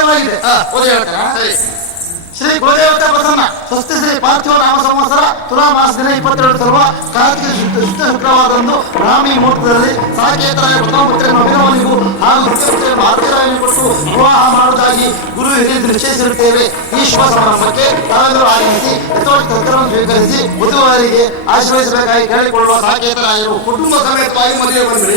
ಸಿದ್ಧವಾಗಿದೆ. ಶ್ರೀ ಗುರುದೇವತೆ ಪ್ರಸನ್ನ ಸ್ವಸ್ತಿ ಶ್ರೀ ಪಾರ್ಥಿವ ನಾಮ ಸಂವತ್ಸರ ತುಲಾ ಮಾಸ ದಿನ 22 ಸರ್ವ ಕಾರ್ತಿಕ ಶುದ್ಧ ಶುಕ್ರವಾರದಂದು ಬ್ರಾಹ್ಮಿ ಮುಹೂರ್ತದಲ್ಲಿ ಸಾಕೇತರಾಯ ಪ್ರಥಮ ಪುತ್ರನ ಅಭಿನವನಿಗೂ ಹಾಗೂ ಭಾರತೀಯರಾಯನಿಗೆ ಕೊಟ್ಟು ವಿವಾಹ ಮಾಡುವುದಾಗಿ ಗುರು ಹಿರಿಯರು ನಿಶ್ಚಯಿಸಿರುತ್ತೇವೆ. ಈ ಶುಭ ಸಮಾರಂಭಕ್ಕೆ ತಾವೆಲ್ಲರೂ ಆಗಮಿಸಿ ಯಥೋಕ್ತವನ್ನು ಸ್ವೀಕರಿಸಿ ಬುಧವಾರಿಗೆ ಆಶೀರ್ವದಿಸಬೇಕಾಗಿ ಕೇಳಿಕೊಳ್ಳುವ ಸಾಕೇತರಾಯರು ಕುಟುಂಬ ಸಮೇತವಾಗಿ ಮದುವೆ ಬಂದರು.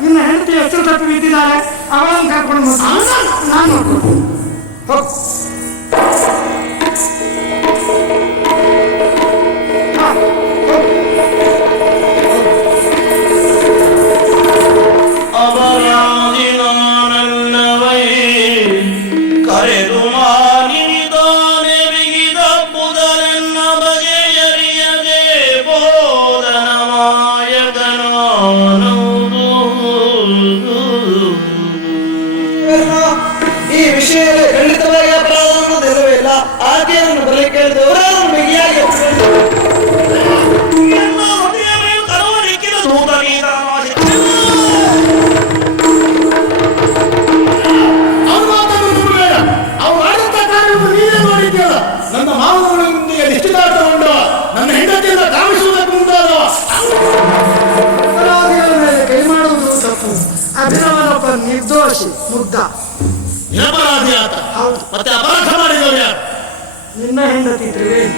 ನಿನ್ನ ಹೆಂಡತಿ ಹೆಸರು ತಪ್ಪಿ ಬಿದ್ದಿದ್ದಾರೆ, ಅವಳನ್ನು ಕರ್ಕೊಂಡು ನಾನು ನೋಡ್ಕೊಂಡು ಕರೆದು ಮಾನಿದಾನೆ ಬಿಗಿದ ಬುಧರೆನ್ನ ಬಗೆಯರಿಯದೆ ಬೋಧನ ಮಾಯಕನಾನೌದು. ಈ ವಿಷಯದಲ್ಲಿ ಖಂಡಿತವಾಗಿ ಅಪರಾಧವನ್ನು ತೆರವಿಲ್ಲ. ಆಕೆಯನ್ನು ಬರಲಿ ಕೇಳಿದವರು ಅವರನ್ನು ಬಿಗಿಯಾಗಿ ನನ್ನ ಮಾವನೊಂದಿಗೆ ನಿಶ್ಚಿತಾರ್ಥಗೊಂಡು ನನ್ನ ಹೆಂಡತಿಯಿಂದ ಕಾಮಿಸುವುದಕ್ಕೆ ಮುಂದಾದವ. ಅಪರಾಧಿಗಳ ಮೇಲೆ ಕೈ ಮಾಡುವುದು ತಪ್ಪು. ಅಭಿನವನೊಬ್ಬ ನಿರ್ದೋಷಿ ಮುಗ್ಧ. ನಿರಪರಾಧಿ ಆತ. ಮತ್ತೆ ಅಪರಾಧ ಮಾಡಿದವರು ಯಾರು? ನಿನ್ನ ಹೆಂಡತಿ ತ್ರಿವೇಣಿ.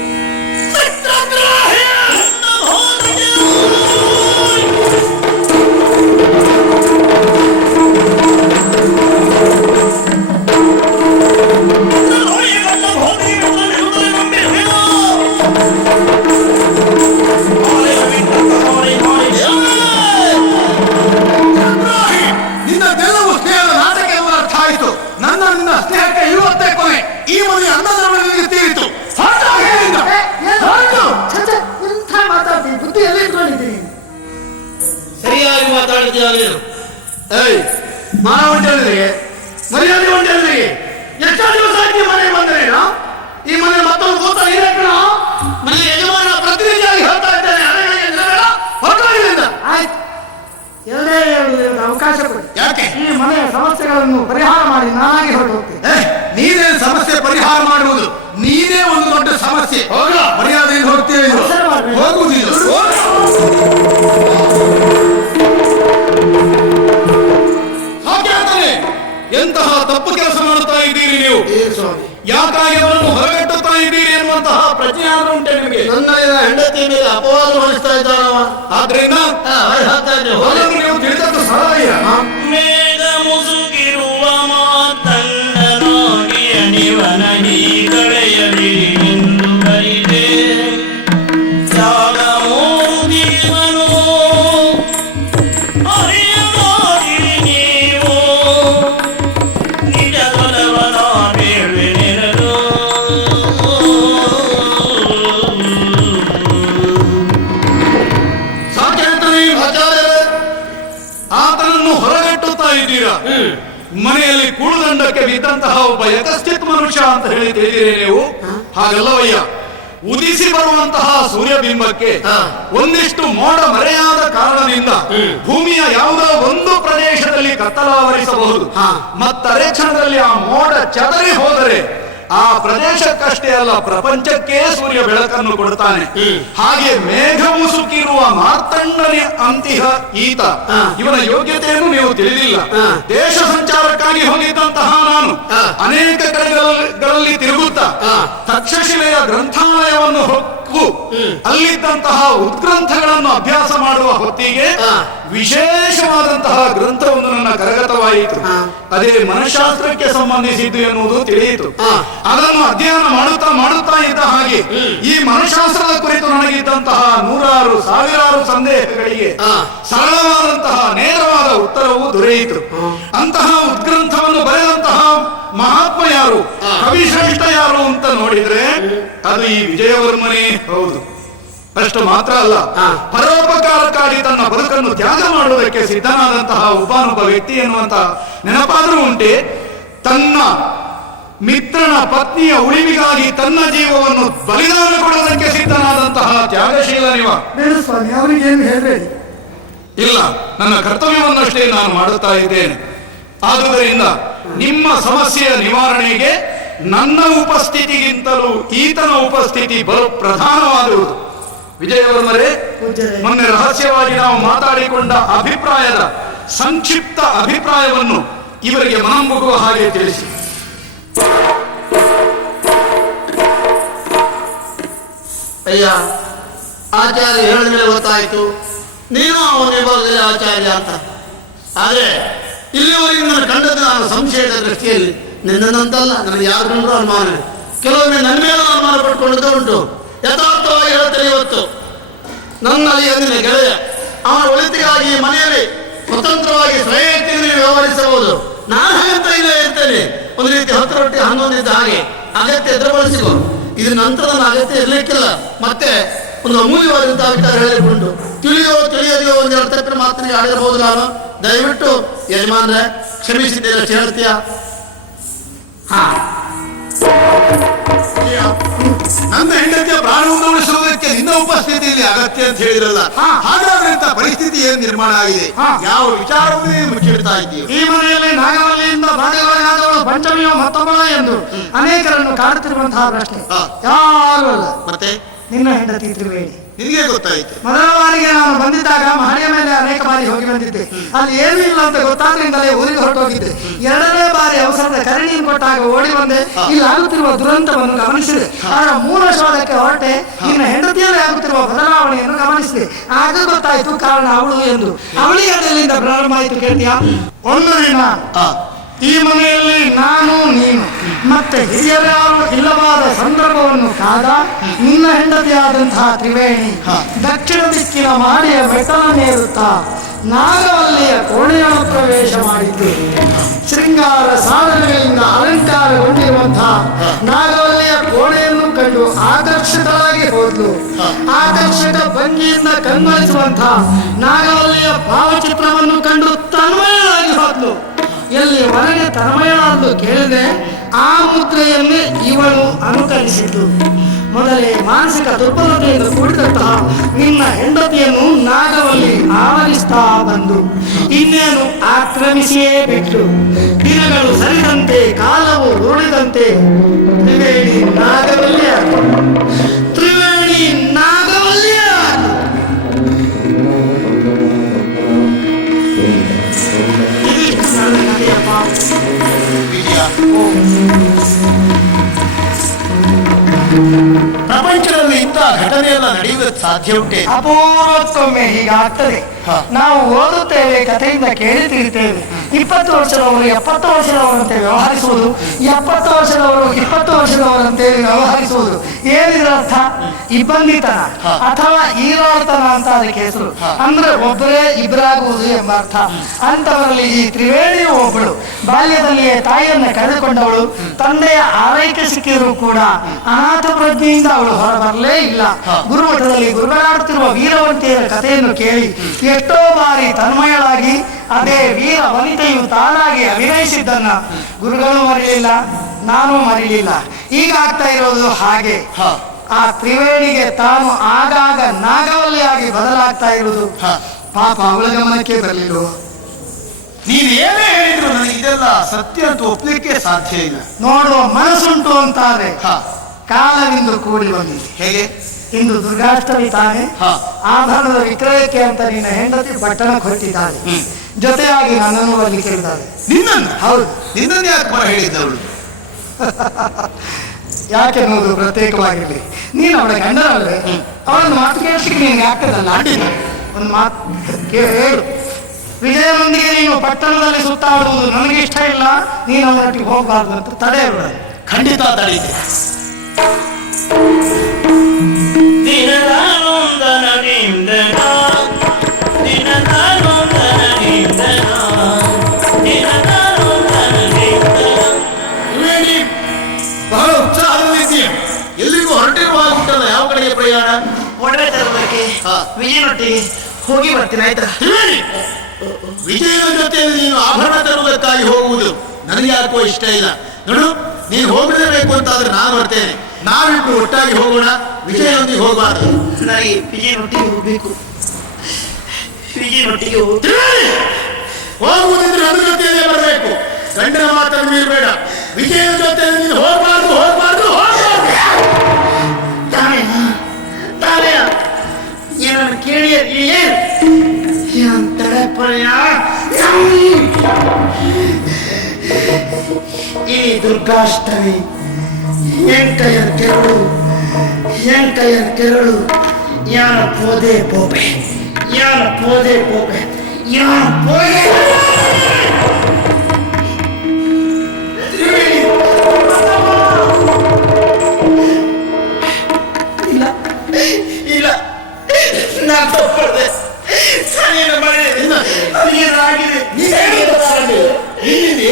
ನಿನ್ನದೆಲ್ಲವೂ ಸ್ನೇಹದ ನಾಟಕ ಎಂಬ ಅರ್ಥ ಆಯಿತು. ನನ್ನ ಸ್ನೇಹಕ್ಕೆ ಇವತ್ತೇ ಕೊನೆ. ಈ ಮನೆಯ ಅನ್ನದವರಿಗೆ ತೀರಿತು. ಎಂಥ ಮಾತಾಡ್ತೀನಿ, ಬುದ್ಧಿ ಎಲ್ಲಿ ಇಟ್ಕೊಂಡಿದ್ದೀನಿ? ಸರಿಯಾಗಿ ಮಾತಾಡ್ತೀವಿ. ಮಾನ ಹೊಂಟಲಿಗೆ ಮರ್ಯಾದೆ ಹೊಂಟಲಿಗೆ ಎಷ್ಟೋ ದಿವಸ ಆಗಿ ಮನೆಗೆ ಬಂದ್ರೇನೋ. ಈ ಮನೆ ಮತ್ತೊಂದು ಕೂತ ಇರಬೇಕಣ. ಮನೆ ಯಜಮಾನ ಪ್ರತಿನಿಧಿಯಾಗಿ ಹೇಳ್ತಾ ಇದ್ದೇನೆ. ಆಯ್ತು, ಎರಡೇ ಎರಡು ಅವಕಾಶ ಕೊಡಿ. ಯಾಕೆ? ಈ ಮನೆಯ ಸಮಸ್ಯೆಗಳನ್ನು ಪರಿಹಾರ ಮಾಡಿ ನಾನಾಗಿ ಹೊರಟು ಹೋಗ್ತೀನಿ. ನೀನೇ ಸಮಸ್ಯೆ ಪರಿಹಾರ ಮಾಡುವುದು. ನೀನೇ ಒಂದು ದೊಡ್ಡ ಸಮಸ್ಯೆ. ಹೋಗ, ಮರ್ಯಾದೆಯಿಂದ ಹೋಗ್ತೀವಿ. ಹೋಗುವುದಿಲ್ಲ. ಎಂತಹ ತಪ್ಪು ಕೆಲಸ ಮಾಡುತ್ತಾ ಇದ್ದೀರಿ ನೀವು. ಯಾಕಾಗಿ ಅವರನ್ನು ಹೊರಗಟ್ಟುತ್ತಾ ಇದ್ದೀರಿ ಎನ್ನುವಂತಹ ಪ್ರಜ್ಞೆ ಆದ್ರೂ ಉಂಟೆ ನಿಮಗೆ? ನನ್ನ ಹೆಂಡತಿ ಮೇಲೆ ಅಪವಾದ ಹೊರಿಸ್ತಾ ಇದ್ದಾನವ. ಆದ್ರಿಂದ ನೀವು ತಿಳಿದದ್ದು ಸಹಾಯ. ಮೇಘ ಮುಸುಗಿರುವ ಮಾತಂಡನಾಗಿ ಅಣಿವನ ನೀ ಕಳೆಯಲಿ ಎಂದು ಬರಿದೆ ತ್ಯಾಗಮೂರ್ತಿವನು ಅರಿಯದಾಗಿ ನೀವು ನಿಜ ಬಲವನ ಬೇಳೆನೆರಲು. ಸಾಕೇತನೇ ಆಚಾರ್ಯರೇ, ಆತನನ್ನು ಹೊರಗಟ್ಟುತ್ತಾ ಇದ್ದೀರಾ. ಮನೆಯಲ್ಲಿ ಕೂಡುದಂಡಕ್ಕೆ ಬಿದ್ದಂತಹ ಒಬ್ಬ ಯಕಶ್ಚಿತ್ ಮನುಷ್ಯ ಅಂತ ಹೇಳಿ ತಿಳಿದಿರಿ ನೀವು. ಹಾಗಲ್ಲವಯ್ಯ, ಉದಿಸಿ ಬರುವಂತಹ ಸೂರ್ಯಬಿಂಬಕ್ಕೆ ಒಂದಿಷ್ಟು ಮೋಡ ಮರೆಯಾದ ಕಾರಣದಿಂದ ಭೂಮಿಯ ಯಾವುದೋ ಒಂದು ಪ್ರದೇಶದಲ್ಲಿ ಕತ್ತಲಾವರಿಸಬಹುದು. ಮತ್ತರೆ ಕ್ಷಣದಲ್ಲಿ ಆ ಮೋಡ ಚದರಿ ಹೋದರೆ ಆ ಪ್ರದೇಶಕ್ಕಷ್ಟೇ ಅಲ್ಲ, ಪ್ರಪಂಚಕ್ಕೆ ಸೂರ್ಯ ಬೆಳಕನ್ನು ಕೊಡುತ್ತಾನೆ. ಹಾಗೆ ಮೇಘ ಮುಸುಕಿರುವ ಮಾರ್ತಂಡನೆ ಅಂತಿಹ ಈತ. ಇವನ ಯೋಗ್ಯತೆಯನ್ನು ನೀವು ತಿಳಿದಿಲ್ಲ. ದೇಶ ಸಂಚಾರಕ್ಕಾಗಿ ಹೋಗಿದ್ದಂತಹ ನಾನು ಅನೇಕ ಕಡೆಗಳಲ್ಲಿ ತಿರುಗುತ್ತಾ ತಕ್ಷಶಿಲೆಯ ಗ್ರಂಥಾಲಯವನ್ನು ಹೊಕ್ಕು ಅಲ್ಲಿದ್ದಂತಹ ಉದ್ಗ್ರಂಥಗಳನ್ನು ಅಭ್ಯಾಸ ಮಾಡುವ ಹೊತ್ತಿಗೆ ವಿಶೇಷವಾದಂತಹ ಗ್ರಂಥವೊಂದು ನನ್ನ ಕರಗತವಾಯಿತು. ಅದೇ ಮನಃಶಾಸ್ತ್ರಕ್ಕೆ ಸಂಬಂಧಿಸಿದ್ದು ಎನ್ನುವುದು ತಿಳಿಯಿತು. ಅದನ್ನು ಅಧ್ಯಯನ ಮಾಡುತ್ತಾ ಇದ್ದ ಹಾಗೆ ಈ ಮನಃಶಾಸ್ತ್ರದ ಕುರಿತು ನನಗಿದ್ದಂತಹ ನೂರಾರು ಸಾವಿರಾರು ಸಂದೇಹಗಳಿಗೆ ಸರಳವಾದಂತಹ ನೇರವಾದ ಉತ್ತರವು ದೊರೆಯಿತು. ಅಂತಹ ಉದ್ಗ್ರಂಥವನ್ನು ಬರೆದಂತಹ ಮಹಾತ್ಮ ಯಾರು, ಕವಿಶ್ರೇಷ್ಠ ಯಾರು ಅಂತ ನೋಡಿದ್ರೆ ಅದು ಈ ವಿಜಯವರ್ಮನೇ ಹೌದು. ಅಷ್ಟು ಮಾತ್ರ ಅಲ್ಲ, ಪರೋಪಕಾರಕ್ಕಾಗಿ ತನ್ನ ಬದುಕನ್ನು ತ್ಯಾಗ ಮಾಡುವುದಕ್ಕೆ ಸಿದ್ಧನಾದಂತಹ ಒಬ್ಬನೊಬ್ಬ ವ್ಯಕ್ತಿ ಎನ್ನುವಂತಹ ನೆನಪಾದರೂ ಉಂಟೆ. ತನ್ನ ಮಿತ್ರನ ಪತ್ನಿಯ ಉಳಿವಿಗಾಗಿ ತನ್ನ ಜೀವವನ್ನು ಬಲಿದಾನ ಕೊಡುವುದಕ್ಕೆ ಸಿದ್ಧನಾದಂತಹ ತ್ಯಾಗಶೀಲನಿವ. ಸ್ವಾಮಿ, ಅವರಿಗೇನು ಹೇಳಬೇಡಿ. ಇಲ್ಲ, ನನ್ನ ಕರ್ತವ್ಯವನ್ನಷ್ಟೇ ನಾನು ಮಾಡುತ್ತಾ ಇದ್ದೇನೆ. ಆದುದರಿಂದ ನಿಮ್ಮ ಸಮಸ್ಯೆಯ ನಿವಾರಣೆಗೆ ನನ್ನ ಉಪಸ್ಥಿತಿಗಿಂತಲೂ ಈತನ ಉಪಸ್ಥಿತಿ ಬಲು ಪ್ರಧಾನವಾದುದು. ವಿಜಯವರ್ಮರೇ, ಮೊನ್ನೆ ರಹಸ್ಯವಾಗಿ ನಾವು ಮಾತಾಡಿಕೊಂಡ ಅಭಿಪ್ರಾಯದ ಸಂಕ್ಷಿಪ್ತ ಅಭಿಪ್ರಾಯವನ್ನು ಇವರಿಗೆ ಮನಂಬುಗುವ ಹಾಗೆ ತಿಳಿಸಿ. ಅಯ್ಯ, ಆಚಾರ್ಯ ಹೇಳಿದ ಮೇಲೆ ಗೊತ್ತಾಯಿತು ನೀನು ಅವನ ವಿಭಾಗದಲ್ಲಿ ಆಚಾರ್ಯ ಅಂತ. ಆದರೆ ಇಲ್ಲಿವರೆಗೆ ನನ್ನ ಕಂಡದ್ದು ನಾನು ಸಂಶಯದ ದೃಷ್ಟಿಯಲ್ಲಿ ನಿನ್ನಂತಲ್ಲ, ನನಗೆ ಯಾರು ಕಂಡ್ರು ಅನುಮಾನ. ಕೆಲವೊಮ್ಮೆ ನನ್ನ ಮೇಲೆ ಅನುಮಾನ ಪಡ್ಕೊಳ್ಳೋದು ಉಂಟು. ಯಥಾರ್ಥವಾಗಿ ಹೇಳ್ತೇನೆ, ಇವತ್ತು ನನ್ನಲ್ಲಿ ಅಂದಿನ ಗೆಳೆಯ ಅವನ ಒಳಿತಿಗಾಗಿ ಮನೆಯಲ್ಲಿ ಸ್ವತಂತ್ರವಾಗಿ ಸ್ವಯಂತೆಯಲ್ಲಿ ವ್ಯವಹರಿಸಬಹುದು. ನಾನು ಹಾಗಂತ ಇಲ್ಲ ಇರ್ತೇನೆ, ಒಂದು ರೀತಿ ಹತ್ತು ರೊಟ್ಟಿ ಹನ್ನೊಂದಿದ್ದ ಹಾಗೆ ಅಗತ್ಯ ಎದುರುಗೊಳಿಸಿಕೊ. ಇದು ನಂತರ ನನ್ನ ಅಗತ್ಯ ಇರಲಿಕ್ಕಿಲ್ಲ. ಮತ್ತೆ ಒಂದು ಅಮೂಲ್ಯವಾದಂತಹ ವಿಚಾರ ಹೇಳಿಕೊಂಡು ತಿಳಿಯೋದಿಯೋ ಒಂದೆರಡು ತಕ್ಕ ಮಾತ್ರ ಆಡಿರಬಹುದು. ನಾನು ದಯವಿಟ್ಟು ಯಜಮಾನ್ರೆ ಕ್ಷಮಿಸಿದ್ದೇನೆ ಅಷ್ಟು ಹೇಳ್ತೀಯ? ಹಾ, ನನ್ನ ಹೆಂಡತಿಯ ಪ್ರಾಣವನ್ನು ಉಳಿಸುವುದಕ್ಕೆ ನಿನ್ನ ಉಪಸ್ಥಿತಿಯಲ್ಲಿ ಅಗತ್ಯ ಅಂತ ಹೇಳಿರಲ್ಲ. ಹಾಗಾದ್ರೆ ಇಂಥ ಪರಿಸ್ಥಿತಿ ಏನ್ ನಿರ್ಮಾಣ ಆಗಿದೆ? ಯಾವ ವಿಚಾರವನ್ನೇ ಮುಚ್ಚಿಡ್ತಾ ಇದ್ದೀವಿ? ಈ ಮನೆಯಲ್ಲಿ ನಾಗವಲ್ಲಿಯಿಂದ ಭಾಗವಹಿಸಿದವಳು ಪಂಚಮಿಯೋ ಮತ್ತೊಬ್ಬಳ ಎಂದು ಅನೇಕರನ್ನು ಕಾಡುತ್ತಿರುವಂತಹ ಪ್ರಶ್ನೆ ಯಾರು ಅಲ್ಲ, ಮತ್ತೆ ನಿನ್ನ ಹೆಂಡತಿ ತ್ರಿವೇಣಿ. ನಿನಗೆ ಗೊತ್ತಾಯ್ತು? ಮೊದಲ ಬಾರಿಗೆ ನಾನು ಬಂದಿದ್ದಾಗ ಮಹಡಿಯ ಮೇಲೆ ಅನೇಕ ಬಾರಿ ಹೋಗಿ ಬಂದಿದ್ದೆ. ಅಲ್ಲಿ ಏನೂ ಇಲ್ಲ ಅಂತ ಗೊತ್ತಾದ್ರಿಂದಲೇ ಊರಿಗೆ ಹೊರಟೋಗಿದ್ದೆ. ಎರಡನೇ ಬಾರಿ ಅವಸರದ ಕರಣಿಯನ್ನು ಕೊಟ್ಟಾಗ ಓಡಿ ಬಂದೆ. ಇಲ್ಲಿ ಆಗುತ್ತಿರುವ ದುರಂತವನ್ನು ಗಮನಿಸಿದೆ. ಅದರ ಮೂಲ ಶೋಧಕ್ಕೆ ಹೊರಟೆ. ನಿನ್ನ ಹೆಂಡತಿಯಲ್ಲಿ ಆಗುತ್ತಿರುವ ಬದಲಾವಣೆಯನ್ನು ಗಮನಿಸಿದೆ. ಆಗ ಗೊತ್ತಾಯ್ತು ಕಾರಣ ಅವಳು ಎಂದು. ಅವಳಿಗೆ ಅದರಿಂದ ಪ್ರಾರಂಭ ಆಯಿತು. ಕೇಳ್ತೀಯಾ? ಒಂದು ದಿನ ಈ ಮನೆಯಲ್ಲಿ ನಾನು ನೀನು ಮತ್ತೆ ಹಿರಿಯರಾರು ಇಲ್ಲವಾದ ಸಂದರ್ಭವನ್ನು ಕಾದ ನಿನ್ನ ಹೆಂಡತಿಯಾದಂತಹ ತ್ರಿವೇಣಿ ದಕ್ಷಿಣ ದಿಕ್ಕಿನ ಮಾಡಿಯ ಮೆಟ್ಟಲನ್ನೇರುತ್ತಾ ನಾಗವಲ್ಲಿಯ ಕೋಣೆಯನ್ನು ಪ್ರವೇಶ ಮಾಡಿದ್ದು. ಶೃಂಗಾರ ಸಾಧನೆಗಳಿಂದ ಅಲಂಕಾರಗೊಂಡಿರುವಂತಹ ನಾಗವಲ್ಲಿಯ ಕೋಣೆಯನ್ನು ಕಂಡು ಆಕರ್ಷಿತರಾಗಿ ಹೋದ್ಲು. ಆಕರ್ಷಕ ಭಂಗಿಯಿಂದ ಕಣ್ಮರಿಸುವಂತಹ ನಾಗವಲ್ಲಿಯ ಭಾವಚಿತ್ರವನ್ನು ಕಂಡು ತನ್ಮಯಳಾಗಿ ಹೋದ್ಲು. ಎಲ್ಲಿ ಹೊರಗೆ ತನ್ಮಯಳಾದ್ದು ಕೇಳಿದೆ, ಆ ಮುದ್ರೆಯನ್ನೇ ಇವಳು ಅನುಕರಿಸಿದ್ದು. ಮೊದಲೇ ಮಾನಸಿಕ ದುರ್ಬಲತೆಯಿಂದ ಕೂಡಿದಂತಹ ನಿನ್ನ ಹೆಂಡತಿಯನ್ನು ನಾಗವಲ್ಲಿ ಆವರಿಸ್ತಾ ಬಂದು ಇನ್ನೇನು ಆಕ್ರಮಿಸಿಯೇ ಬಿಟ್ಟು ದಿನಗಳು ಸರಿದಂತೆ ಕಾಲವು ಉರುಳಿದಂತೆ ತ್ರಿವೇಣಿ ನಾಗವಲ್ಲಿಯ ತ್ರಿವೇಣಿ ನಾಗವಲ್ಲಿಯ ಪ್ರಪಂಚದಲ್ಲಿ ಇಂಥ ಘಟನೆಯೆಲ್ಲ ನಡೆಯುವುದಕ್ಕೆ ಸಾಧ್ಯ ಉಂಟೆ? ಅಪೂರ್ವಕ್ಕೊಮ್ಮೆ ಹೀಗಾಗ್ತದೆ. ನಾವು ಓದುತ್ತೇವೆ, ಕಥೆಯಿಂದ ಕೇಳುತ್ತಿರ್ತೇವೆ. 20 ವರ್ಷದವರು 70 ವರ್ಷದವರಂತೆ ವ್ಯವಹರಿಸುವುದು, 70 ವರ್ಷದವರು 20 ವರ್ಷದವರಂತೆ ವ್ಯವಹರಿಸುವುದು. ಏನಿದ್ರ ಅರ್ಥ? ಇಬ್ಬಂದಿತನ ಅಥವಾ ಈರಾಳ್ತನ ಅಂತ ಅದಕ್ಕೆ ಹೆಸರು. ಅಂದ್ರೆ ಒಬ್ಬರೇ ಇಬ್ಬರಾಗುವುದು ಎಂಬ ಅರ್ಥ. ಅಂತವರಲ್ಲಿ ಈ ತ್ರಿವೇಣಿಯು ಒಬ್ಬಳು. ಬಾಲ್ಯದಲ್ಲಿಯೇ ತಾಯಿಯನ್ನು ಕಳೆದುಕೊಂಡವಳು. ತಂದೆಯ ಆರೈಕೆ ಸಿಕ್ಕಿದ್ರು ಕೂಡ ಅನಾಥ ಪ್ರಜ್ಞೆಯಿಂದ ಅವಳು ಹೊರಬರಲೇ ಇಲ್ಲ. ಗುರುಮಠದಲ್ಲಿ ಗುರುಗಳಾಡುತ್ತಿರುವ ವೀರವಂತಿಯರ ಕಥೆಯನ್ನು ಕೇಳಿ ಎಷ್ಟೋ ಬಾರಿ ತನ್ಮಯಳಾಗಿ ಅದೇ ವೀರ ವನಿತೆಯು ತಾನಾಗಿ ಅಭಿನಯಿಸಿದ್ದನ್ನ ಗುರುಗಳು ಮರಿಲಿಲ್ಲ, ನಾನು ಮರಿಲಿಲ್ಲ. ಈಗ ಆಗ್ತಾ ಇರೋದು ಹಾಗೆ. ಆ ತ್ರಿವೇಣಿಗೆ ತಾನು ಆಗಾಗ ನಾಗವಲ್ಲಿಯಾಗಿ ಬದಲಾಗ್ತಾ ಇರುವುದು ಪಾಪ ಅವಳ ಗಮನಕ್ಕೆ ಬರಲಿಲ್ಲ. ನೀವೇನೇ ಹೇಳಿದ್ರು ನನಗೆ ಇದೆಲ್ಲ ಸತ್ಯ ಅಂತ ಒಪ್ಪಲಿಕ್ಕೆ ಸಾಧ್ಯ ಇಲ್ಲ. ನೋಡುವ ಮನಸ್ಸುಂಟು ಅಂತಾರೆ. ಕಾಲವಿಂದು ಕೂಡಿ ಬಂದಿದೆ. ಹೇಗೆ? ಇಂದು ದುರ್ಗಾಷ್ಟಮಿ ತಾನೆ. ಆಭರಣದ ವಿಕ್ರಯಕ್ಕೆ ಅಂತ ನಿನ್ನ ಹೆಂಡತಿ ಪಟ್ಟಣಕ್ಕೆ ಹೊರಟಿದ್ದಾಳೆ. ಜೊತೆಯಾಗಿ ನನ್ನನ್ನು ಅಲ್ಲಿ ಕೇಳಿದ್ದಾಳೆ. ನಿನ್ನನ್ನು? ಹೌದು. ನಿನ್ನನ್ನು ಯಾಕೆ ಬರ ಹೇಳಿದ್ದವಳು? ಯಾಕೆ ಅನ್ನೋದು ಪ್ರತ್ಯೇಕವಾಗಿರ್ಲಿ. ನೀನು ಅವಳ ಗಂಡನಲ್ವೇ? ಅವಳನ್ನು ಮಾತು ಕೇಳಿಸಿಕ್ಕೆ ನೀನು ಆಗ್ತದಲ್ಲ. ಒಂದು ಮಾತು ಕೇಳು. ವಿಜಯನೊಂದಿಗೆ ನೀನು ಪಟ್ಟಣದಲ್ಲಿ ಸುತ್ತಾಡುವುದು ನನಗೆ ಇಷ್ಟ ಇಲ್ಲ. ನೀನು ಅವರೊಟ್ಟಿಗೆ ಹೋಗಬಾರ್ದು ಅಂತ ತಡೆ. ಖಂಡಿತ ತಡೀತೆ. ಬಹಳ ಉತ್ಸಾಹದಲ್ಲಿದ್ದೀಯ. ಎಲ್ಲಿಗೂ ಹೊರಟಿರುವ ಉಂಟಲ್ಲ, ಯಾವ ಕಡೆಗೆ ಪ್ರಯಾಣ? ಒಡೆತನದ ವಿಜಯನೊಟ್ಟಿಗೆ ಹೋಗಿ ಬರ್ತೀನಿ ಆಯ್ತಾ? ವಿಜಯನ ಜೊತೆ ನೀನು ಆಭರಣ ತರುವುದಕ್ಕಾಗಿ ಹೋಗುವುದು ನನಗೆ ಯಾಕೋ ಇಷ್ಟ ಇಲ್ಲ. ನೋಡು, ನೀನು ಹೋಗಲೇಬೇಕು ಅಂತಾದ್ರೆ ನಾನು ಬರ್ತೇನೆ. ನಾವಿಬ್ರು ಒಟ್ಟಾಗಿ ಹೋಗೋಣ, ವಿಜಯನೊಂದಿಗೆ ಹೋಗಬಾರ್ದು. ನನಗೆ ವಿಜಯನೊಟ್ಟಿಗೆ ಹೋಗ್ಬೇಕು. ವಿಜಯನೊಟ್ಟಿಗೆ ಹೋಗುವುದಿದ್ರೆ ನನ್ನ ಜೊತೆಯಲ್ಲೇ ಬರಬೇಕು. ಗಂಡನ ಮಾತನ್ನು ಮೀರಬೇಡ. ವಿಜಯನ ಜೊತೆ ನೀನು ಹೋಗಬಾರ್ದು. ಏನನ್ನು ಕೇಳಿ ಈ ದುರ್ಗಾಷ್ಟಮಿ ಎಂಕಯ್ಯನ ಕೆರಳು ಯಾನ ಪೋದೆ ಪೋಪೆ ಇಲ್ಲ ನಾನು ತಪ್ಪದೆ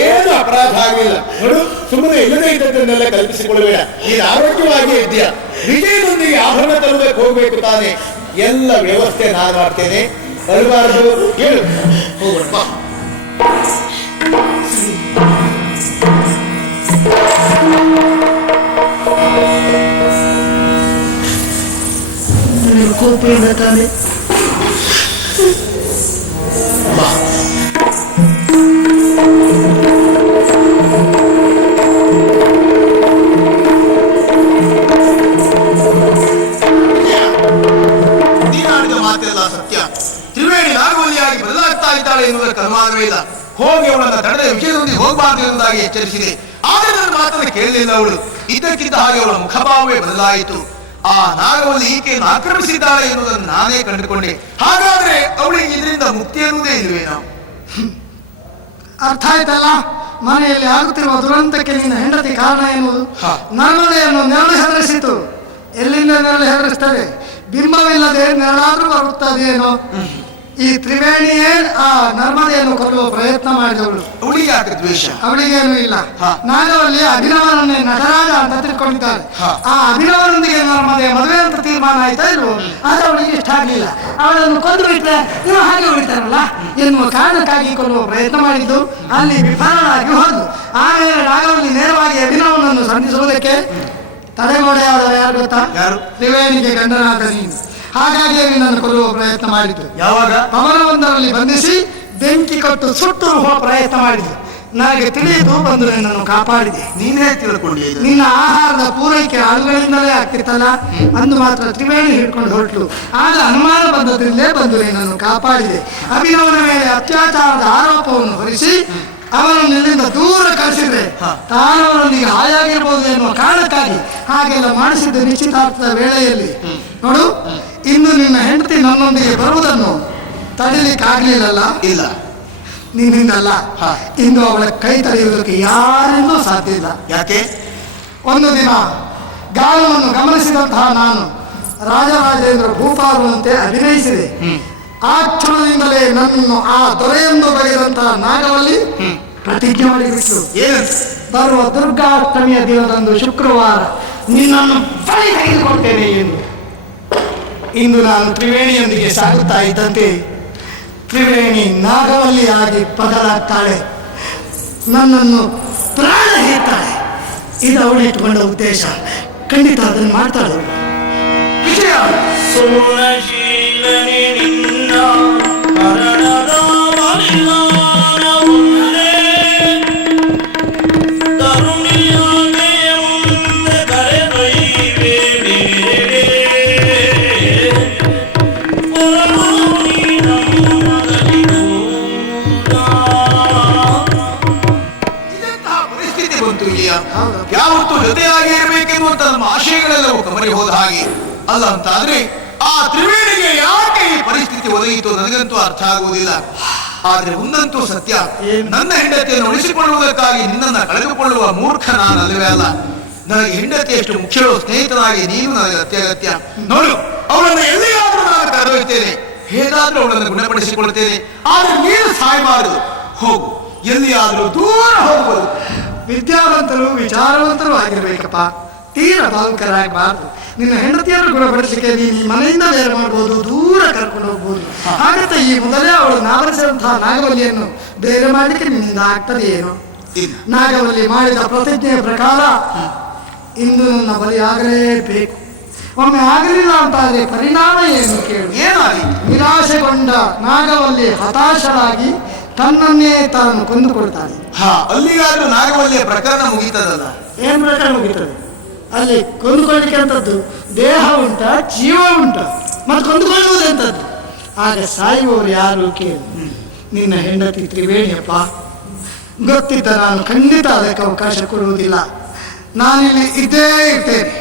ಏನು ಅಪರಾಧ ಆಗಿಲ್ಲ. ನೋಡು, ಸುಮ್ಮನೆ ಇಲ್ಲದೇ ಇದ್ದದನ್ನೆಲ್ಲ ಕಲ್ಪಿಸಿಕೊಳ್ಳಬೇಡ. ನೀನು ಆರೋಗ್ಯವಾಗಿ ಇದ್ದೀಯಾ. ವಿಜಯದೊಂದಿಗೆ ಆಭರಣ ತರುವುದಕ್ಕೆ ಹೋಗ್ಬೇಕು ತಾನೆ. ಎಲ್ಲ ವ್ಯವಸ್ಥೆ ನಾನು ಮಾಡ್ತೇನೆ, ಬರಬಾರದು. ಹೇಳು, ಹೋಗೋಣಪ್ಪ. ಕೋಪೆಯಿಂದ ತಾನೆ ನೀನಾಡಿದ ಮಾತೆಲ್ಲ ಸತ್ಯ. ತ್ರಿವೇಣಿ ನಾಗವಲ್ಲಿಯಾಗಿ ಬದಲಾಗ್ತಾ ಇದ್ದಾಳೆ ಎನ್ನುವುದಕ್ಕೆ ಅನುಮಾನವೇ ಇಲ್ಲ. ಹೋಗಿ ಅವಳನ್ನ ತಡೆದ ವಿಷಯದೊಂದಿಗೆ ಹೋಗಬಾರದು ಎಂಬುದಾಗಿ ಎಚ್ಚರಿಸಿದೆ. ಆದರೆ ನನ್ನ ಮಾತನ್ನು ಕೇಳಲಿಲ್ಲ ಅವಳು. ಇದ್ದಕ್ಕಿದ್ದ ಹಾಗೆ ಅವಳ ಮುಖಭಾವವೇ ಬದಲಾಯಿತು. ಆ ನಾಗವಲ್ಲಿ ಈಕೆಯನ್ನು ಆಕ್ರಮಿಸಿದ್ದಾಳೆ ಎನ್ನುವುದನ್ನು ನಾನೇ ಕಂಡುಕೊಂಡೆ. ಹಾಗಾದ್ರೆ ಅವಳಿಗೆ ಇದರಿಂದ ಮುಕ್ತಿ ಎನ್ನುವುದೇ ಇಲ್ವೇ? ನಾವು ಅರ್ಥ ಆಯ್ತಲ್ಲ. ಮನೆಯಲ್ಲಿ ಆಗುತ್ತಿರುವ ದುರಂತಕ್ಕೆ ನಿನ್ನ ಹೆಂಡತಿ ಕಾರಣ ಎನ್ನುವುದು. ನರ್ಮದೆಯನ್ನು ನೆರಳು ಹೆದರಿಸಿತು. ಎಲ್ಲಿಂದ ನೆರಳು ಹೆದರಿಸ್ತದೆ? ಬಿಂಬವಿಲ್ಲದೆ ನೆರಳಾದ್ರೂ ಬರುತ್ತದೇನೋ. ಈ ತ್ರಿವೇಣಿಯೇ ಆ ನರ್ಮದೆಯನ್ನು ಕೊಲ್ಲುವ ಪ್ರಯತ್ನ ಮಾಡಿದವಳು. ಅವಳಿಗೆ ಯಾಕೆ ದ್ವೇಷ? ಅವಳಿಗೇನು ಇಲ್ಲ. ನಾಗವಲ್ಲಿ ಅಭಿನವನನ್ನೇ ನಟರಾಜ ಅಂತ ತಿಳ್ಕೊಂಡಿದ್ದಾರೆ. ಆ ಅಭಿನವನೊಂದಿಗೆ ನರ್ಮದೆ ಮದುವೆ ಅಂತ ತೀರ್ಮಾನ ಆಯ್ತಾ ಇಲ್ವೋ? ಅದು ಅವಳಿಗೆ ಇಷ್ಟ ಆಗಲಿಲ್ಲ. ಅವಳನ್ನು ಕೊಂದು ಬಿಟ್ರೆ ನೀವು ಹಾಗೆ ಉಳಿತಾರಲ್ಲ ಎನ್ನುವ ಕಾರಣಕ್ಕಾಗಿ ಕೊಲ್ಲುವ ಪ್ರಯತ್ನ ಮಾಡಿದ್ದು. ಅಲ್ಲಿ ವಿಫಲನಾಗಿ ಹೋದ್ಲು. ಆಮೇಲೆ ನಾಗವಲ್ಲಿ ನೇರವಾಗಿ ಅಭಿನವನನ್ನು ಸಂಧಿಸುವುದಕ್ಕೆ ತಡೆಗೋಡೆಯಾದವ ಯಾರು ಗೊತ್ತಾ? ತ್ರಿವೇಣಿಗೆ ಗಂಡನಾದ ನೀನು. ಹಾಗಾಗಿ ನಿನ್ನನ್ನು ಕೊಲ್ಲುವ ಪ್ರಯತ್ನ ಮಾಡಿದ್ದು. ಯಾವಾಗ? ಭವನವೊಂದರಲ್ಲಿ ಬಂಧಿಸಿ ಬೆಂಕಿ ಕೊಟ್ಟು ಸುಟ್ಟು ಪ್ರಯತ್ನ ಮಾಡಿದ್ದು. ನನಗೆ ತಿಳಿದು ಬಂದು ನಿನ್ನನ್ನು ಕಾಪಾಡಿದೆ. ನೀನೇ ತಿಳ್ಕೊಂಡಿ. ನಿನ್ನ ಆಹಾರದ ಪೂರೈಕೆ ಆಳುಗಳಿಂದಲೇ ಆಗ್ತಿತ್ತಲ್ಲ, ಅಂದು ಮಾತ್ರ ತ್ರಿವೇಣಿ ಹಿಡ್ಕೊಂಡು ಹೊರಟು. ಆಗ ಅನುಮಾನ ಬಂದದ್ರಿಂದಲೇ ಬಂದು ನಿನ್ನನ್ನು ಕಾಪಾಡಿದೆ. ಅಭಿನವನ ಮೇಲೆ ಅತ್ಯಾಚಾರದ ಆರೋಪವನ್ನು ಹೊರಿಸಿ ಅವನನ್ನು ಇಲ್ಲಿಂದ ದೂರ ಕಳಿಸಿದ್ರೆ ತಾನವರೊಂದಿಗೆ ಹಾಯಾಗಿರ್ಬೋದು ಎನ್ನುವ ಕಾರಣಕ್ಕಾಗಿ ಹಾಗೆಲ್ಲ ಮಾಡಿಸಿದ್ದ ನಿಶ್ಚಿತಾರ್ಥದ ವೇಳೆಯಲ್ಲಿ. ನೋಡು, ಇನ್ನು ನಿನ್ನ ಹೆಂಡತಿ ನನ್ನೊಂದಿಗೆ ಬರುವುದನ್ನು ತಡಿಲಿಕ್ಕಾಗ್ಲಿಲ್ಲಲ್ಲ. ಇಲ್ಲ, ನಿನ್ನಿಂದಲ್ಲ. ಇಂದು ಅವಳ ಕೈ ತಡೆಯುವುದಕ್ಕೆ ಯಾರಿಂದೂ ಸಾಧ್ಯ ಇಲ್ಲ. ಯಾಕೆ? ಒಂದು ದಿನ ಗಾನವನ್ನು ಗಮನಿಸಿದಂತಹ ನಾನು ರಾಜರಾಜೇಂದ್ರ ಭೂಪಾಲನಂತೆ ಅಭಿನಯಿಸಿದೆ. ಆ ಕ್ಷಣದಿಂದಲೇ ನನ್ನನ್ನು ಆ ದೊರೆಯೆಂದು ಬಗೆದಂತಹ ನಾಗವಲ್ಲಿ ಪ್ರತಿಜ್ಞೆ ಮಾಡಿಬಿಟ್ಟು, ಬರುವ ದುರ್ಗಾಷ್ಟಮಿಯ ದಿನದಂದು ಶುಕ್ರವಾರ ನಿನ್ನನ್ನು ಬಳಿ ತೆಗೆದುಕೊಳ್ತೇನೆ ಎಂದು. ಇಂದು ನಾನು ತ್ರಿವೇಣಿಯೊಂದಿಗೆ ಸಾಗುತ್ತಾ ಇದ್ದಂತೆ ತ್ರಿವೇಣಿ ನಾಗವಲ್ಲಿಯಾಗಿ ಬದಲಾಗ್ತಾಳೆ. ನನ್ನನ್ನು ಪ್ರಾಣ ಹೇರ್ತಾಳೆ. ಇದು ಅವಳಿಟ್ಟುಕೊಂಡ ಉದ್ದೇಶ. ಖಂಡಿತ ಅದನ್ನು ಮಾಡ್ತಾಳೆ. ವಿಜಯ ಸುಗುಣಶೀಲನೆ ನಿನ್ನ ಕರಣದ ಬಲಿದಾನವುಳ್ಳೇ ಕರುಣಿಯಾಗೆ ಮುಂದೆ ಕರೆದೊಯ್ಯುವೆ ಇದಂತಹ ಪರಿಸ್ಥಿತಿ ಬಂತು ಇಲ್ಲಿಯ. ಯಾವತ್ತೂ ಜೊತೆಯಾಗಿ ಇರಬೇಕೆನ್ನುವಂತ ನಮ್ಮ ಆಶಯಗಳೆಲ್ಲವೂ ಕಮರಿ ಹೋದ ಹಾಗೆ ಅಲ್ಲ ಅಂತಾದ್ರೆ ಆ ತ್ರಿವೇಣಿಗೆ ಯಾಕೆ ಈ ಪರಿಸ್ಥಿತಿ ಒದಗಿತು ನನಗಂತೂ ಅರ್ಥ ಆಗುವುದಿಲ್ಲ. ಆದ್ರೆ ಒಂದಂತೂ ಸತ್ಯ, ನನ್ನ ಹೆಂಡತಿಯನ್ನು ಉಳಿಸಿಕೊಳ್ಳುವುದಕ್ಕಾಗಿ ನಿನ್ನನ್ನು ಕಳೆದುಕೊಳ್ಳುವ ಮೂರ್ಖ ನಾನಲ್ಲವೇ ಅಲ್ಲ. ನನಗೆ ಹೆಂಡತಿಯಷ್ಟು ಮುಖ್ಯವೋ ಸ್ನೇಹಿತನಾಗಿ ನೀನು ನನಗೆ ಅತ್ಯಗತ್ಯ. ನೋಡು, ಅವಳನ್ನು ಎಲ್ಲಿಯಾದ್ರೂ ನಾನು ಕರೆದೊಯ್ತೇನೆ, ಹೇಗಾದ್ರೂ ಅವಳನ್ನು ಗುಣಪಡಿಸಿಕೊಳ್ತೇನೆ. ಆದ್ರೆ ನೀನು ಸಾಯಬಾರದು. ಹೋಗು, ಎಲ್ಲಿಯಾದ್ರೂ ದೂರ ಹೋಗಬಹುದು. ವಿದ್ಯಾವಂತರು ವಿಚಾರವಂತರು ಆಗಿರ್ಬೇಕಪ್ಪ. ತೀರ ಭಾವುಕರಾಗಬಾರ್ದು. ನಿನ್ನ ಹೆಂಡತಿಯನ್ನು ಗುಣಪಡಿಸಲಿಕ್ಕೆ ನೀನು ಮನೆಯಿಂದ ಬೇರೆ ಮಾಡ್ಬೋದು, ದೂರ ಕರ್ಕೊಂಡು ಹೋಗ್ಬೋದು. ಹಾಗಂತ ಈ ಮೊದಲೇ ಅವಳು ನಾವರಿಸಿದಂತಹ ನಾಗವಲ್ಲಿಯನ್ನು ಬೇರೆ ಮಾಡಲಿಕ್ಕೆ ನಿನ್ನಿಂದ ಆಗ್ತದೆ ಏನು? ನಾಗವಲ್ಲಿ ಮಾಡಿದ ಪ್ರತಿಜ್ಞೆಯ ಪ್ರಕಾರ ಇಂದು ನನ್ನ ಬಲಿಯಾಗಲೇಬೇಕು. ಒಮ್ಮೆ ಆಗಲಿಲ್ಲ ಅಂತಾದರೆ ಪರಿಣಾಮ ಏನು ಕೇಳು. ನಿರಾಶೆಗೊಂಡ ನಾಗವಲ್ಲಿ ಹತಾಶರಾಗಿ ತನ್ನನ್ನೇ ತಾನು ಕೊಂದುಕೊಳ್ತಾನೆ. ಅಲ್ಲಿಗಾದ್ರೂ ನಾಗವಲ್ಲಿಯ ಪ್ರಕರಣ ಮುಗೀತದಲ್ಲ? ಏನ್ ಪ್ರಕರಣ ಮುಗೀತದೆ ಅಲ್ಲಿ? ಕೊಂದುಕೊಳ್ಳಿಕ್ಕೆ ಅಂತದ್ದು ದೇಹ ಉಂಟ, ಜೀವ ಉಂಟ, ಮತ್ತೆ ಕೊಂದುಕೊಳ್ಳುವುದೆಂತದ್ದು? ಆಗ ಸಾಯುವವರು ಯಾರು ಕೇಳು. ನಿನ್ನ ಹೆಂಡತಿ ತ್ರಿವೇಣಿಯಪ್ಪ. ಗೊತ್ತಿದ್ದ ನಾನು ಖಂಡಿತ ಅದಕ್ಕೆ ಅವಕಾಶ ಕೊಡುವುದಿಲ್ಲ. ನಾನಿಲ್ಲಿ ಇದ್ದೇ ಇರ್ತೇನೆ.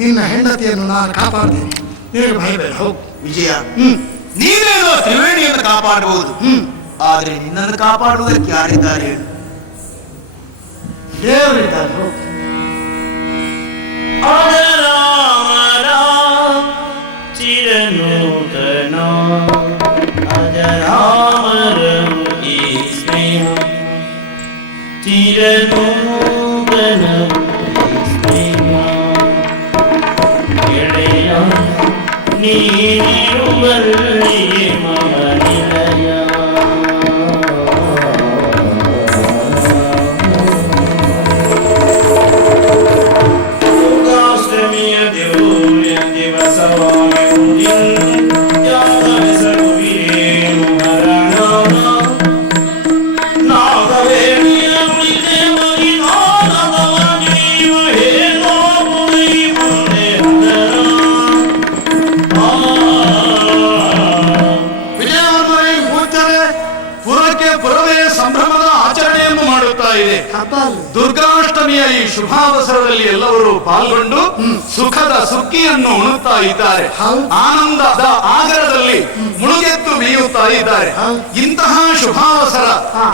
ನಿನ್ನ ಹೆಂಡತಿಯನ್ನು ನಾನು ಕಾಪಾಡ್ತೇನೆ. ನೀನು ಭಯಬೇಡ, ಹೋಗು. ವಿಜಯ, ನೀನೇನೋ ತ್ರಿವೇಣಿಯನ್ನು ಕಾಪಾಡಬಹುದು, ಆದ್ರೆ ನಿನ್ನನ್ನು ಕಾಪಾಡುವುದಕ್ಕೆ ಯಾರಿದ್ದಾರೆ? ದೇವರಿದ್ದಾರೆ, ಹೋಗು. ಅಜರಾಮರ ಚಿರನೂತನ ಅಜರಾಮರ ಈ ಸ್ನೇಹ ಚಿರನೂತನ ಸ್ನೇಹ ಗೆಳೆಯ ನೀರುವಲ್ಲಿಗೆ ಮಮ ನಿಲಯ ದುರ್ಗಾಷ್ಟಮಿಯ ಈ ಶುಭಾವಸರದಲ್ಲಿ ಎಲ್ಲರೂ ಪಾಲ್ಗೊಂಡು ಸುಖದ ಸುಗ್ಗಿಯನ್ನು ಉಣುತ್ತಾ ಇದ್ದಾರೆ. ಆನಂದದ ಆಗರದಲ್ಲಿ ಮುಳುಗೆದ್ದು ಮೇಯುತ್ತಾ ಇದ್ದಾರೆ. ಇಂತಹ ಶುಭಾವಸರ,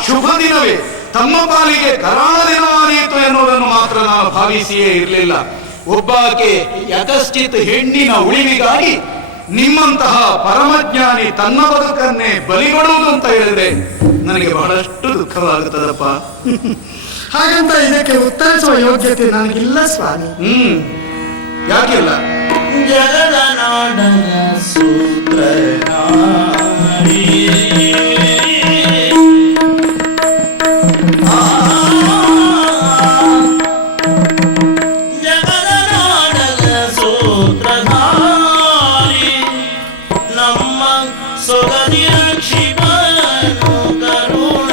ಶುಭ ದಿನವೇ ತಮ್ಮ ಪಾಲಿಗೆ ಕರಾಳ ದಿನವಾದೀತು ಎನ್ನುವುದನ್ನು ಮಾತ್ರ ನಾನು ಭಾವಿಸಿಯೇ ಇರಲಿಲ್ಲ. ಒಬ್ಬಾಕೆ ಯಕಶ್ಚಿತ್ ಹೆಣ್ಣಿನ ಉಳಿವಿಗಾಗಿ ನಿಮ್ಮಂತಹ ಪರಮಜ್ಞಾನಿ ತನ್ನ ಬದುಕನ್ನೇ ಬಲಿಗೊಡುವುದು ಅಂತ ಹೇಳಿದ್ರೆ ನನಗೆ ಬಹಳಷ್ಟು ದುಃಖವಾಗುತ್ತದಪ್ಪ. ಹಾಗಂತ ಇದಕ್ಕೆ ಉತ್ತರಿಸುವ ಯೋಗ್ಯತೆ ನನಗಿಲ್ಲ ಸ್ವಾಮಿ. ಯಾಕಿಲ್ಲ? ಜಗದ ನಾಡನ ಸೂತ್ರನಾರಿ ಜಗದ ನಾಡನ ಸೂತ್ರಧಾರಿ ನಮ್ಮ ಸೊಗದಿ ರಕ್ಷಿಪನು ಕರುಣ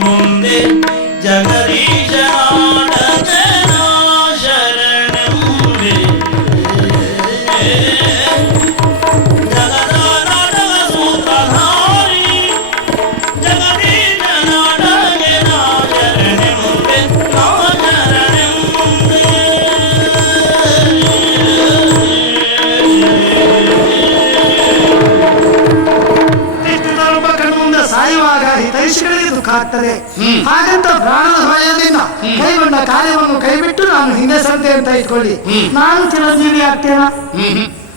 ಮುಂದೆ ಜಗದೀಶ ಶರಣೆ ಜಗದ ನಾಟಕ ಸೂತ್ರಧಾರಿ ಜಗದೀಶ ನಾಟಗೆ ಶರಣೆ ಮುಂದೆ ಶರಣೆ ಸಾಯುವಾಗ ಹಿತೈಷಿಗಳಿಗೆ ದುಃಖ ಆಗ್ತದೆ. ಹಾಗಂತ ಪ್ರಾಣದ ಭಯದಿಂದ ಕೈಗೊಂಡ ಕಾರ್ಯವನ್ನು ಕೈಬಿಟ್ಟು ನಾನು ಹಿಂದೆ ಸರಿತೆ ಅಂತ ಇಟ್ಕೊಳ್ಳಿ, ನಾನು ಚಿರಂಜೀವಿ ಆಗ್ತೇನಾ?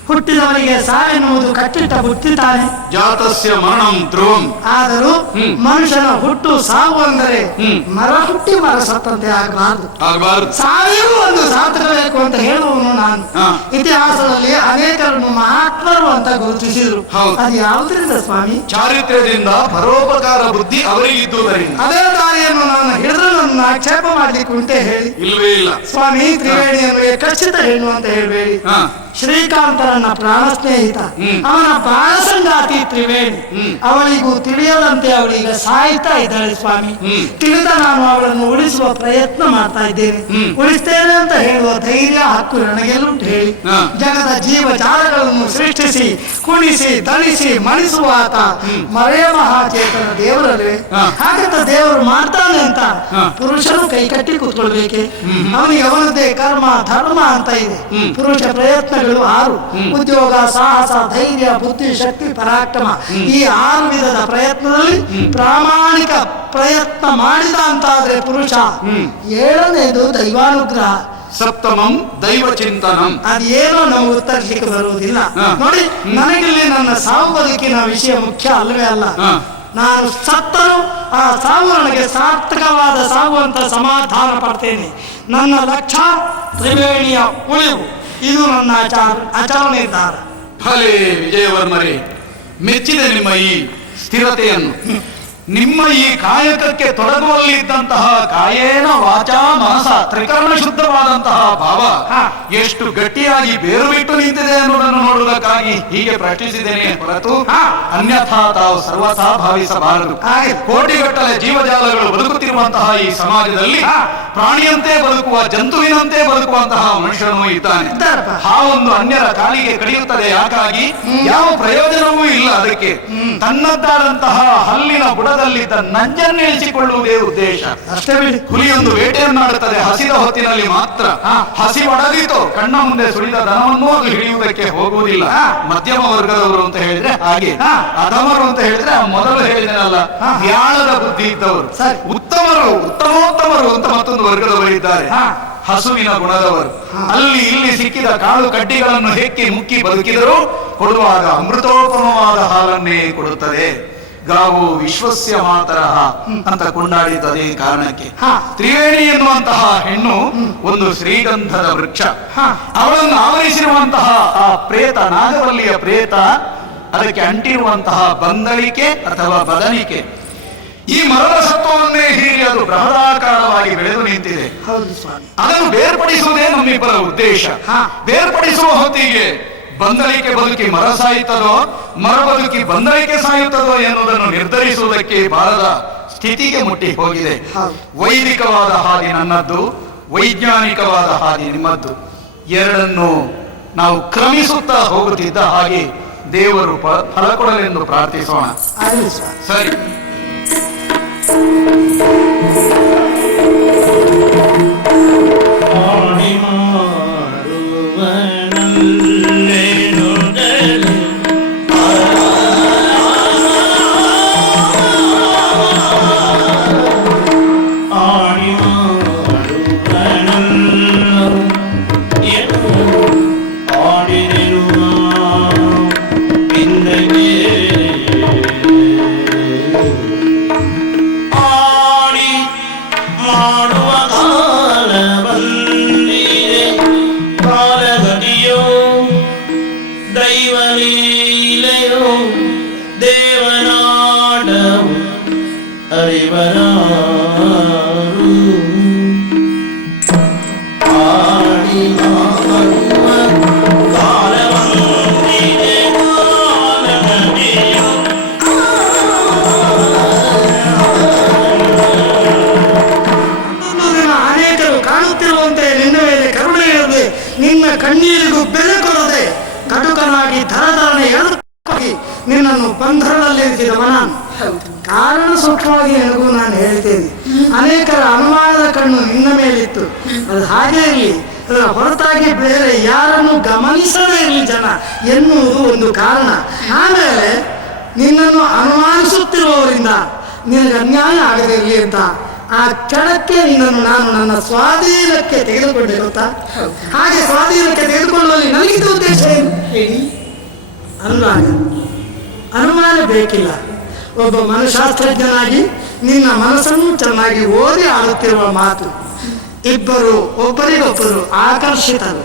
ಹುಟ್ಟಿದವರಿಗೆ ಸಾವೆನ್ನುವುದು ಕಟ್ಟಿಟ್ಟ ಬುತ್ತಿ ತಾನೆ. ಜಾತಸ್ಯ ಮರಣಂ ಧ್ರುವಂ. ಆದರೂ ಮನುಷ್ಯನ ಹುಟ್ಟು ಸಾವು ಅಂದರೆ ಮರ ಹುಟ್ಟಿ ಮರ ಸತ್ತಂತೆ ಆಗಬಾರದು. ಸಾವಿಗೂ ಒಂದು ಸಾರ್ಥಕಬೇಕು ಅಂತ ಹೇಳುವನು ನಾನು. ಇತಿಹಾಸದಲ್ಲಿ ಅನೇಕರನ್ನು ಮಹಾತ್ಮರು ಅಂತ ಗುರುತಿಸಿದ್ರು. ಅದು ಯಾವುದರಿಂದ ಸ್ವಾಮಿ? ಚಾರಿತ್ರ್ಯದಿಂದ, ಪರೋಪಕಾರ ಬುದ್ಧಿ ಅವರಿಗಿದ್ದುದರಿಂದ. ಅದೇ ದಾರಿಯನ್ನು ನಾನು ಹಿಡಿದು ನನ್ನ ಆಕ್ಷೇಪ ಮಾಡ್ಲಿಕ್ಕೆ ಉಂಟೆ ಹೇಳಿ? ಇಲ್ವೇ ಇಲ್ಲ ಸ್ವಾಮಿ. ತ್ರಿವೇಣಿಯನ್ನು ಖಚಿತ ಹೆಣ್ಣು ಅಂತ ಹೇಳಬೇಡಿ. ಶ್ರೀಕಾಂತರನ್ನ ಪ್ರಾಣ ಸ್ನೇಹಿತ, ಅವನ ಪ್ರಾಣ ಸಂಗಾತಿ ತ್ರಿವೇಣಿ. ಅವಳಿಗೂ ತಿಳಿಯದಂತೆ ಅವಳೀಗ ಸಾಯ್ತಾ ಇದ್ದಾಳೆ ಸ್ವಾಮಿ. ತಿಳಿದ ನಾನು ಅವಳನ್ನು ಉಳಿಸುವ ಪ್ರಯತ್ನ ಮಾಡ್ತಾ ಇದ್ದೇನೆ. ಉಳಿಸ್ತೇನೆ ಅಂತ ಹೇಳುವ ಧೈರ್ಯ, ಹಕ್ಕು ನನಗೆಲ್ಲುಂಟು ಹೇಳಿ. ಜಗದ ಜೀವಜಾಲಗಳನ್ನು ಸೃಷ್ಟಿಸಿ ಕುಣಿಸಿ ದಣಿಸಿ ಮಣಿಸುವ ಆತ ಮರೆಯ ಮಹಾಚೇತನ ದೇವರಲ್ವೇ? ಹಾಗಂತ ದೇವರು ಮಾಡ್ತಾನೆ ಅಂತ ಪುರುಷರು ಕೈ ಕಟ್ಟಿ ಕೂತ್ಕೊಳ್ಬೇಕೆ? ಅವನಿಗೆ ಅವನದೇ ಕರ್ಮ ಧರ್ಮ ಅಂತ ಇದೆ. ಪುರುಷ ಪ್ರಯತ್ನ 6: ಉದ್ಯೋಗ, ಸಾಹಸ, ಧೈರ್ಯ, ಬುದ್ಧಿ, ಶಕ್ತಿ, ಪರಾಕ್ರಮ. ಈ 6 ವಿಧದ ಪ್ರಯತ್ನದಲ್ಲಿ ಪ್ರಾಮಾಣಿಕ ಪ್ರಯತ್ನ ಮಾಡಿದ ಅಂತಾದ್ರೆ ಪುರುಷ. 7ನೇದು ದೈವಾನುಗ್ರಹ. ಸಪ್ತಮಂ ದೈವ ಚಿಂತನಂ. ಅದೇನೋ ನಮ್ಗೆ ಉತ್ತರಿಸಲಿಕ್ಕೆ ಬರುವುದಿಲ್ಲ. ನೋಡಿ, ನನಗಿಲ್ಲಿ ನನ್ನ ಸಾವು ಬದುಕಿನ ವಿಷಯ ಮುಖ್ಯ ಅಲ್ಲವೇ ಅಲ್ಲ. ನಾನು ಸತ್ತರೂ ಆ ಸಾವು ನನಗೆ ಸಾರ್ಥಕವಾದ ಸಾವು ಅಂತ ಸಮಾಧಾನ ಪಡ್ತೇನೆ. ನನ್ನ ಲಕ್ಷ್ಯ ತ್ರಿವೇಣಿಯ ಉಳಿವು, ಇದು ನನ್ನ ಅಚಲ ನಿರ್ಧಾರ. ಭಲೇ ವಿಜಯವರ್ಮರೇ, ಮೆಚ್ಚಿದೆ ನಿಮ್ಮ ಈ ಸ್ಥಿರತೆಯನ್ನು. ನಿಮ್ಮ ಈ ಕಾಯಕಕ್ಕೆ ತೊಡಗುವಲ್ಲಿದ್ದಂತಹ ಕಾಯೇನ ವಾಚಾ ಮನಸ ತ್ರಿಕರಣ ಶುದ್ಧವಾದಂತಹ ಭಾವ ಎಷ್ಟು ಗಟ್ಟಿಯಾಗಿ ಬೇರು ಬಿಟ್ಟು ನಿಂತಿದೆ ಅನ್ನೋದನ್ನು ನೋಡುವುದಕ್ಕಾಗಿ ಹೀಗೆ ಪ್ರಶ್ನಿಸಿದ್ದೇನೆ ಹೊರತು ಅನ್ಯಥಾ ತಾವು ಸರ್ವಥಾ ಭಾವಿಸಬಾರದು. ಕೋಟಿಗಟ್ಟಲೆ ಜೀವಜಾಲಗಳು ಬದುಕುತ್ತಿರುವಂತಹ ಈ ಸಮಾಜದಲ್ಲಿ ಪ್ರಾಣಿಯಂತೆ ಬದುಕುವ, ಜಂತುವಿನಂತೆ ಬದುಕುವಂತಹ ಮನುಷ್ಯನೂ ಇದ್ದಾನೆ. ಆ ಒಂದು ಅನ್ಯರ ಕಾಲಿಗೆ ಕಡಿಯುತ್ತದೆ. ಯಾಕಾಗಿ? ಯಾವ ಪ್ರಯೋಜನವೂ ಇಲ್ಲ ಅದಕ್ಕೆ. ತನ್ನದ್ದಾದಂತಹ ಹಲ್ಲಿನ ಬುಡದಲ್ಲಿದ್ದ ನಂಜನ್ನಿಳಿಸಿಕೊಳ್ಳುವುದೇ ಉದ್ದೇಶ. ಅಷ್ಟೇ ಬಿಡಿ. ಹುಲಿಯೊಂದು ಬೇಟೆಯನ್ನಾಡುತ್ತದೆ ಹಸಿದ ಹೊತ್ತಿನಲ್ಲಿ ಮಾತ್ರ. ಹಸಿ ಒಡಗಿತು ಕಣ್ಣ ಮುಂದೆ ಸುಳಿದ ದನವನ್ನು ಅದು ಹಿಡಿಯುವುದಕ್ಕೆ ಹೋಗುವುದಿಲ್ಲ. ಮಧ್ಯಮ ವರ್ಗದವರು ಅಂತ ಹೇಳಿದ್ರೆ ಹಾಗೆ, ಅಧಮರು ಅಂತ ಹೇಳಿದ್ರೆ ಮೊದಲು ಹೇಳಿದನಲ್ಲ, ವ್ಯಾಳದ ಬುದ್ಧಿ ಇದ್ದವರು. ಉತ್ತಮರು, ಉತ್ತಮೋತ್ತಮರು ಅಂತ ಮತ್ತೊಂದು ವರ್ಗದವರಿದ್ದಾರೆ. ಹಸುವಿನ ಗುಣದವರು. ಅಲ್ಲಿ ಇಲ್ಲಿ ಸಿಕ್ಕಿದ ಕಾಳು ಕಡ್ಡಿಗಳನ್ನು ಹೆಕ್ಕಿ ಮುಕ್ಕಿ ಬದುಕಿದರೂ ಕೊಡುವಾಗ ಅಮೃತೋಪಮವಾದ ಹಾಲನ್ನೇ ಕೊಡುತ್ತದೆ. ಗಾವು ವಿಶ್ವಸ್ಯ ಮಾತರಹ ಅಂತ ಕೊಂಡಾಡಿದ್ದದೇ ಕಾರಣಕ್ಕೆ. ತ್ರಿವೇಣಿ ಎನ್ನುವಂತಹ ಹೆಣ್ಣು ಒಂದು ಶ್ರೀಗಂಧದ ವೃಕ್ಷ. ಅವಳನ್ನು ಆವರಿಸಿರುವಂತಹ ಆ ಪ್ರೇತ, ನಾಗವಲ್ಲಿಯ ಪ್ರೇತ, ಅದಕ್ಕೆ ಅಂಟಿರುವಂತಹ ಬಂದಳಿಕೆ ಅಥವಾ ಬದನಿಕೆ, ಈ ಮರದ ಸತ್ವವನ್ನೇ ಹೀರಿ ಅದು ಬೃಹದಾಕಾರವಾಗಿ ಬೆಳೆದು ನಿಂತಿದೆ. ಅದನ್ನು ಬೇರ್ಪಡಿಸುವುದೇ ನಮ್ಮಿಬ್ಬರ ಉದ್ದೇಶ. ಬೇರ್ಪಡಿಸುವ ಹೊತ್ತಿಗೆ ಬಂದಳಿಕೆ ಬದುಕಿ ಮರ ಸಾಯುತ್ತದೋ, ಮರ ಬದುಕಿ ಬಂದಳಿಕೆ ಸಾಯುತ್ತದೋ ಎನ್ನುವುದನ್ನು ನಿರ್ಧರಿಸುವುದಕ್ಕೆ ಬಾರದ ಸ್ಥಿತಿಗೆ ಮುಟ್ಟಿ ಹೋಗಿದೆ. ವೈದಿಕವಾದ ಹಾದಿ ನನ್ನದ್ದು, ವೈಜ್ಞಾನಿಕವಾದ ಹಾದಿ ನಿಮ್ಮದ್ದು. ಎರಡನ್ನು ನಾವು ಕ್ರಮಿಸುತ್ತಾ ಹೋಗುತ್ತಿದ್ದ ಹಾಗೆ ದೇವರು ಫಲ ಕೊಡಲೆಂದು ಪ್ರಾರ್ಥಿಸೋಣ. ಸರಿ. ಕಣ್ಣೀರಿಗೂ ಬೆಲೆ ಕೊಡದೆ ಕಟುಕನಾಗಿ ಧರಧರನೆ ಎಳೆದುಕೊಂಡು ನಿನ್ನನ್ನು ಬಂಧನದಲ್ಲಿರಿಸಿದವ ನಾನು. ಕಾರಣ ಸೂಕ್ಷ್ಮವಾಗಿ ನನಗೂ ನಾನು ಹೇಳ್ತೇನೆ. ಅನೇಕರ ಅನುಮಾನದ ಕಣ್ಣು ನಿನ್ನ ಮೇಲಿತ್ತು, ಅದು ಹಾಗೆ ಇರಲಿ. ಅದರ ಹೊರತಾಗಿ ಬೇರೆ ಯಾರನ್ನು ಗಮನಿಸದೇ ಇರಲಿ ಜನ ಎನ್ನುವುದು ಒಂದು ಕಾರಣ. ಆಮೇಲೆ ನಿನ್ನನ್ನು ಅನುಮಾನಿಸುತ್ತಿರುವವರಿಂದ ನಿನಗೆ ಅನ್ಯಾಯ ಆಗದಿರಲಿ ಅಂತ ಆ ಕ್ಷಣಕ್ಕೆ ನಿನ್ನನ್ನು ನಾನು ನನ್ನ ಸ್ವಾಧೀನಕ್ಕೆ ತೆಗೆದುಕೊಂಡೆ, ಗೊತ್ತಾ? ಹಾಗೆ ಸ್ವಾಧೀನಕ್ಕೆ ತೆಗೆದುಕೊಳ್ಳುವಲ್ಲಿ ನನಗಿದ್ದ ಉದ್ದೇಶ ಏನು ಹೇಳಿ? ಅನುಮಾನ ಬೇಕಿಲ್ಲ. ಒಬ್ಬ ಮನಃಶಾಸ್ತ್ರಜ್ಞನಾಗಿ ನಿನ್ನ ಮನಸ್ಸನ್ನು ಚೆನ್ನಾಗಿ ಓದಿ ಆಡುತ್ತಿರುವ ಮಾತು. ಇಬ್ಬರು ಒಬ್ಬರಿಗೊಬ್ಬರು ಆಕರ್ಷಿತರು.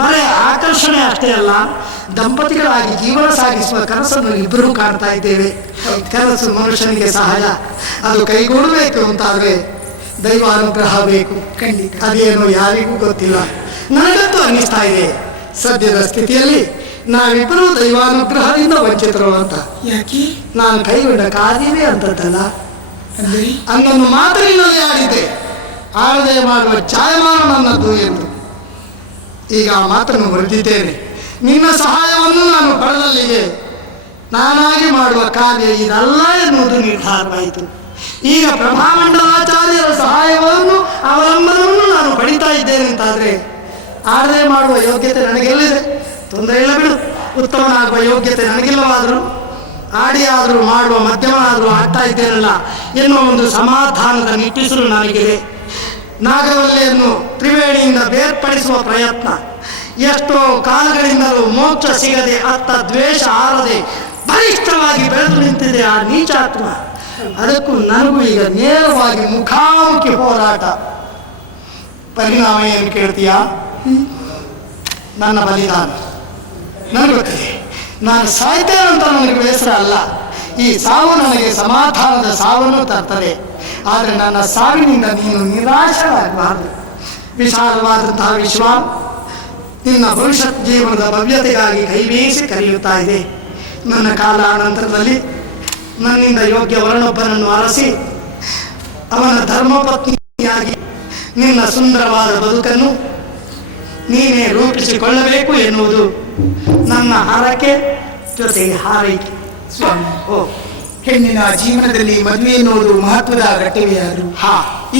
ಬರೇ ಆಕರ್ಷಣೆ ಅಷ್ಟೇ ಅಲ್ಲ, ದಂಪತಿಗಳಾಗಿ ಜೀವನ ಸಾಗಿಸುವ ಕನಸನ್ನು ಇಬ್ಬರೂ ಕಾಣ್ತಾ ಇದ್ದೇವೆ. ಕನಸು ಮನುಷ್ಯನಿಗೆ ಸಹಜ, ಅದು ಕೈಗೂಡಬೇಕು ಅಂತಾದ್ರೆ ದೈವಾನುಗ್ರಹ ಬೇಕು. ಅದೇನು ಯಾರಿಗೂ ಗೊತ್ತಿಲ್ಲ. ನನಗಂತೂ ಅನ್ನಿಸ್ತಾ ಇದೆ ಸದ್ಯದ ಸ್ಥಿತಿಯಲ್ಲಿ ನಾವಿಬ್ಬರೂ ದೈವಾನುಗ್ರಹದಿಂದ ವಂಚಿತರು ಅಂತ. ಯಾಕೆ? ನಾನು ಕೈಗೊಂಡ ಕಾರ್ಯವೇ ಅಂತದ್ದಲ್ಲ. ಅನ್ನೊಂದು ಮಾತಿನಲ್ಲಿ ಆಡಿದ್ದೆ, ಆಡದೆ ಮಾಡುವ ಛಾಯಮಾನ ನನ್ನದು ಎಂದು. ಈಗ ಆ ಮಾತನ್ನು ಮರೆತಿದ್ದೇನೆ. ನಿನ್ನ ಸಹಾಯವನ್ನು ನಾನು ಪಡೆದಲ್ಲಿಗೆ ನಾನಾಗಿ ಮಾಡುವ ಕಾರ್ಯ ಇದಲ್ಲ ಎನ್ನುವುದು ನಿರ್ಧಾರವಾಯಿತು. ಈಗ ಪ್ರಭಾಮಂಡಲಾಚಾರ್ಯರ ಸಹಾಯವನ್ನು ಅವಲಂಬನವನ್ನು ನಾನು ಪಡಿತಾ ಇದ್ದೇನೆ ಅಂತಾದರೆ ಆಡದೆ ಮಾಡುವ ಯೋಗ್ಯತೆ ನನಗೆಲ್ಲಿದೆ? ತೊಂದರೆ ಇಲ್ಲ ಬಿಡು. ಉತ್ತಮನಾಗುವ ಯೋಗ್ಯತೆ ನನಗಿಲ್ಲವಾದರೂ ಆಡಿ ಆದರೂ ಮಾಡುವ ಮಧ್ಯಮನಾದರೂ ಆಗ್ತಾ ಇದ್ದೇನಲ್ಲ ಎನ್ನುವ ಒಂದು ಸಮಾಧಾನದ ನಿಟ್ಟಿಸಲು ನನಗಿದೆ. ನಾಗವಲ್ಲಿಯನ್ನು ತ್ರಿವೇಣಿಯಿಂದ ಬೇರ್ಪಡಿಸಿ ಏರ್ಪಡಿಸುವ ಪ್ರಯತ್ನ. ಎಷ್ಟೋ ಕಾಲಗಳಿಂದಲೂ ಮೋಕ್ಷ ಸಿಗದೆ ಅತ್ತ ದ್ವೇಷ ಆರದೆ ಬಲಿಷ್ಠವಾಗಿ ಬೆಳೆದು ನಿಂತಿದೆ ಆ ನೀಚಾತ್ಮ. ಅದಕ್ಕೂ ನನಗೂ ಈಗ ನೇರವಾಗಿ ಮುಖಾಮುಖಿ ಹೋರಾಟ. ಪರಿಣಾಮ ಏನು ಕೇಳ್ತೀಯಾ? ನನ್ನ ಬಲಿದಾನ. ನನಗೆ ಗೊತ್ತಿದೆ, ನಾನು ಸಾಯ್ತೇನೆ ಅಂತ ನನಗೆ ಬೇಸರ ಅಲ್ಲ. ಈ ಸಾವು ನನಗೆ ಸಮಾಧಾನದ ಸಾವನ್ನು ತರ್ತದೆ. ಆದರೆ ನನ್ನ ಸಾವಿನಿಂದ ನೀನು ನಿರಾಶರಾಗಬಾರದು. ವಿಶಾಲವಾದಂತಹ ವಿಶ್ವ ನಿನ್ನ ಭವಿಷ್ಯತ್ ಜೀವನದ ಭವ್ಯತೆಗಾಗಿ ಕೈಬೀಸಿ ಕರೆಯುತ್ತಾ ಇದೆ. ನನ್ನ ಕಾಲಾನಂತರದಲ್ಲಿ ನನ್ನಿಂದ ಯೋಗ್ಯ ವರನೊಬ್ಬನನ್ನು ಅರಸಿ ಅವನ ಧರ್ಮಪತ್ನಿಯಾಗಿ ನಿನ್ನ ಸುಂದರವಾದ ಬದುಕನ್ನು ನೀನೇ ರೂಪಿಸಿಕೊಳ್ಳಬೇಕು ಎನ್ನುವುದು ನನ್ನ ಹರಕೆ, ಜೊತೆಗೆ ಹಾರೈಕೆ. ಸ್ವಾಮಿ, ಹೆಣ್ಣಿನ ಜೀವನದಲ್ಲಿ ಮದುವೆ ಎನ್ನುವುದು ಮಹತ್ವದ ಘಟ್ಟವೆಯಾದರೂ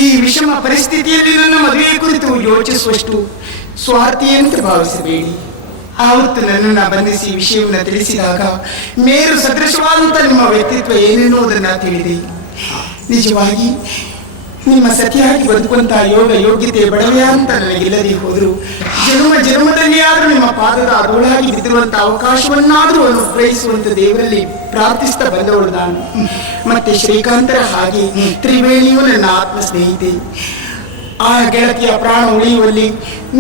ಈ ವಿಷಮ ಪರಿಸ್ಥಿತಿಯಲ್ಲಿ ನನ್ನ ಮದುವೆ ಕುರಿತು ಯೋಚಿಸುವಷ್ಟು ಸ್ವಾರ್ಥಿಯಂತೆ ಭಾವಿಸಬೇಡಿ. ಆವತ್ತು ನನ್ನನ್ನು ಬಂಧಿಸಿ ವಿಷಯವನ್ನು ತಿಳಿಸಿದಾಗ ಮೇರು ಸದೃಶವಾದಂಥ ನಿಮ್ಮ ವ್ಯಕ್ತಿತ್ವ ಏನೆನ್ನುವುದನ್ನು ತಿಳಿದೆ. ನಿಜವಾಗಿ ನಿಮ್ಮ ಸತಿಯಾಗಿ ಬದುಕುವಂತಹ ಯೋಗ ಯೋಗ್ಯತೆ ಬಡವೆಯ ಅಂತ ನನಗಿಲ್ಲದೆ ಹೋದರು ಜನ್ಮದಲ್ಲಿ ಆದರೂ ನಿಮ್ಮ ಪಾದದ ಅರುಳಾಗಿ ಬಿದ್ದಿರುವಂತಹ ಅವಕಾಶವನ್ನಾದರೂ ಅನುಗ್ರಹಿಸುವಂತ ದೇವರಲ್ಲಿ ಪ್ರಾರ್ಥಿಸ್ತಾ ಬಂದವಳು ನಾನು. ಮತ್ತೆ ಶ್ರೀಕಾಂತರ ಹಾಗೆ ತ್ರಿವೇಣಿಯು ನನ್ನ ಆತ್ಮ ಸ್ನೇಹಿತೆ. ಆ ಗೆಳತಿಯ ಪ್ರಾಣ ಉಳಿಯುವಲ್ಲಿ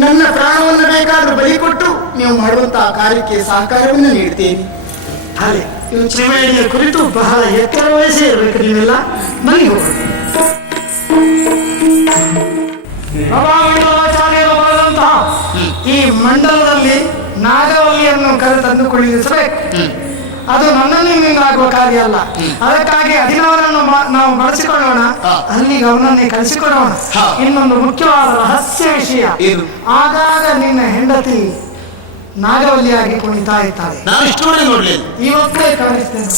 ನನ್ನ ಪ್ರಾಣವನ್ನು ಬೇಕಾದರೂ ಬಲಿ ಕೊಟ್ಟು ನೀವು ಮಾಡುವಂತಹ ಕಾರ್ಯಕ್ಕೆ ಸಹಕಾರವನ್ನು ನೀಡ್ತೇನೆ. ಹಾಗೆ ತ್ರಿವೇಣಿಯ ಕುರಿತು ಬಹಳ ಎತ್ತರ ವಯಸ್ಸೇ ಇರಬೇಕು. ನೀವೆಲ್ಲ ಬನ್ನಿ ಹೋಗೋಣ. ಈ ಮಂಡಲದಲ್ಲಿ ನಾಗವಲ್ಲಿಯನ್ನು ಕರೆತಂದು ಕುಳಿಸಬೇಕು. ಅದು ನನ್ನಿಂದ ಆಗುವ ಕಾರ್ಯ ಅಲ್ಲ. ಅದಕ್ಕಾಗಿ ಅಧಿನವರನ್ನು ನಾವು ಬಳಸಿಕೊಳ್ಳೋಣ, ಅಲ್ಲಿಗೆ ಅವನನ್ನೇ ಕಳಿಸಿಕೊಡೋಣ. ಇನ್ನೊಂದು ಮುಖ್ಯವಾದ ರಹಸ್ಯ ವಿಷಯ, ಆಗಾಗ ನಿನ್ನ ಹೆಂಡತಿ ನಾಗವಲ್ಲಿಯಾಗಿ ಕುಣಿತಾ ಇರ್ತಾಳೆ. ಇವತ್ತೇ ಕಳಿಸ್ತೇನೆ.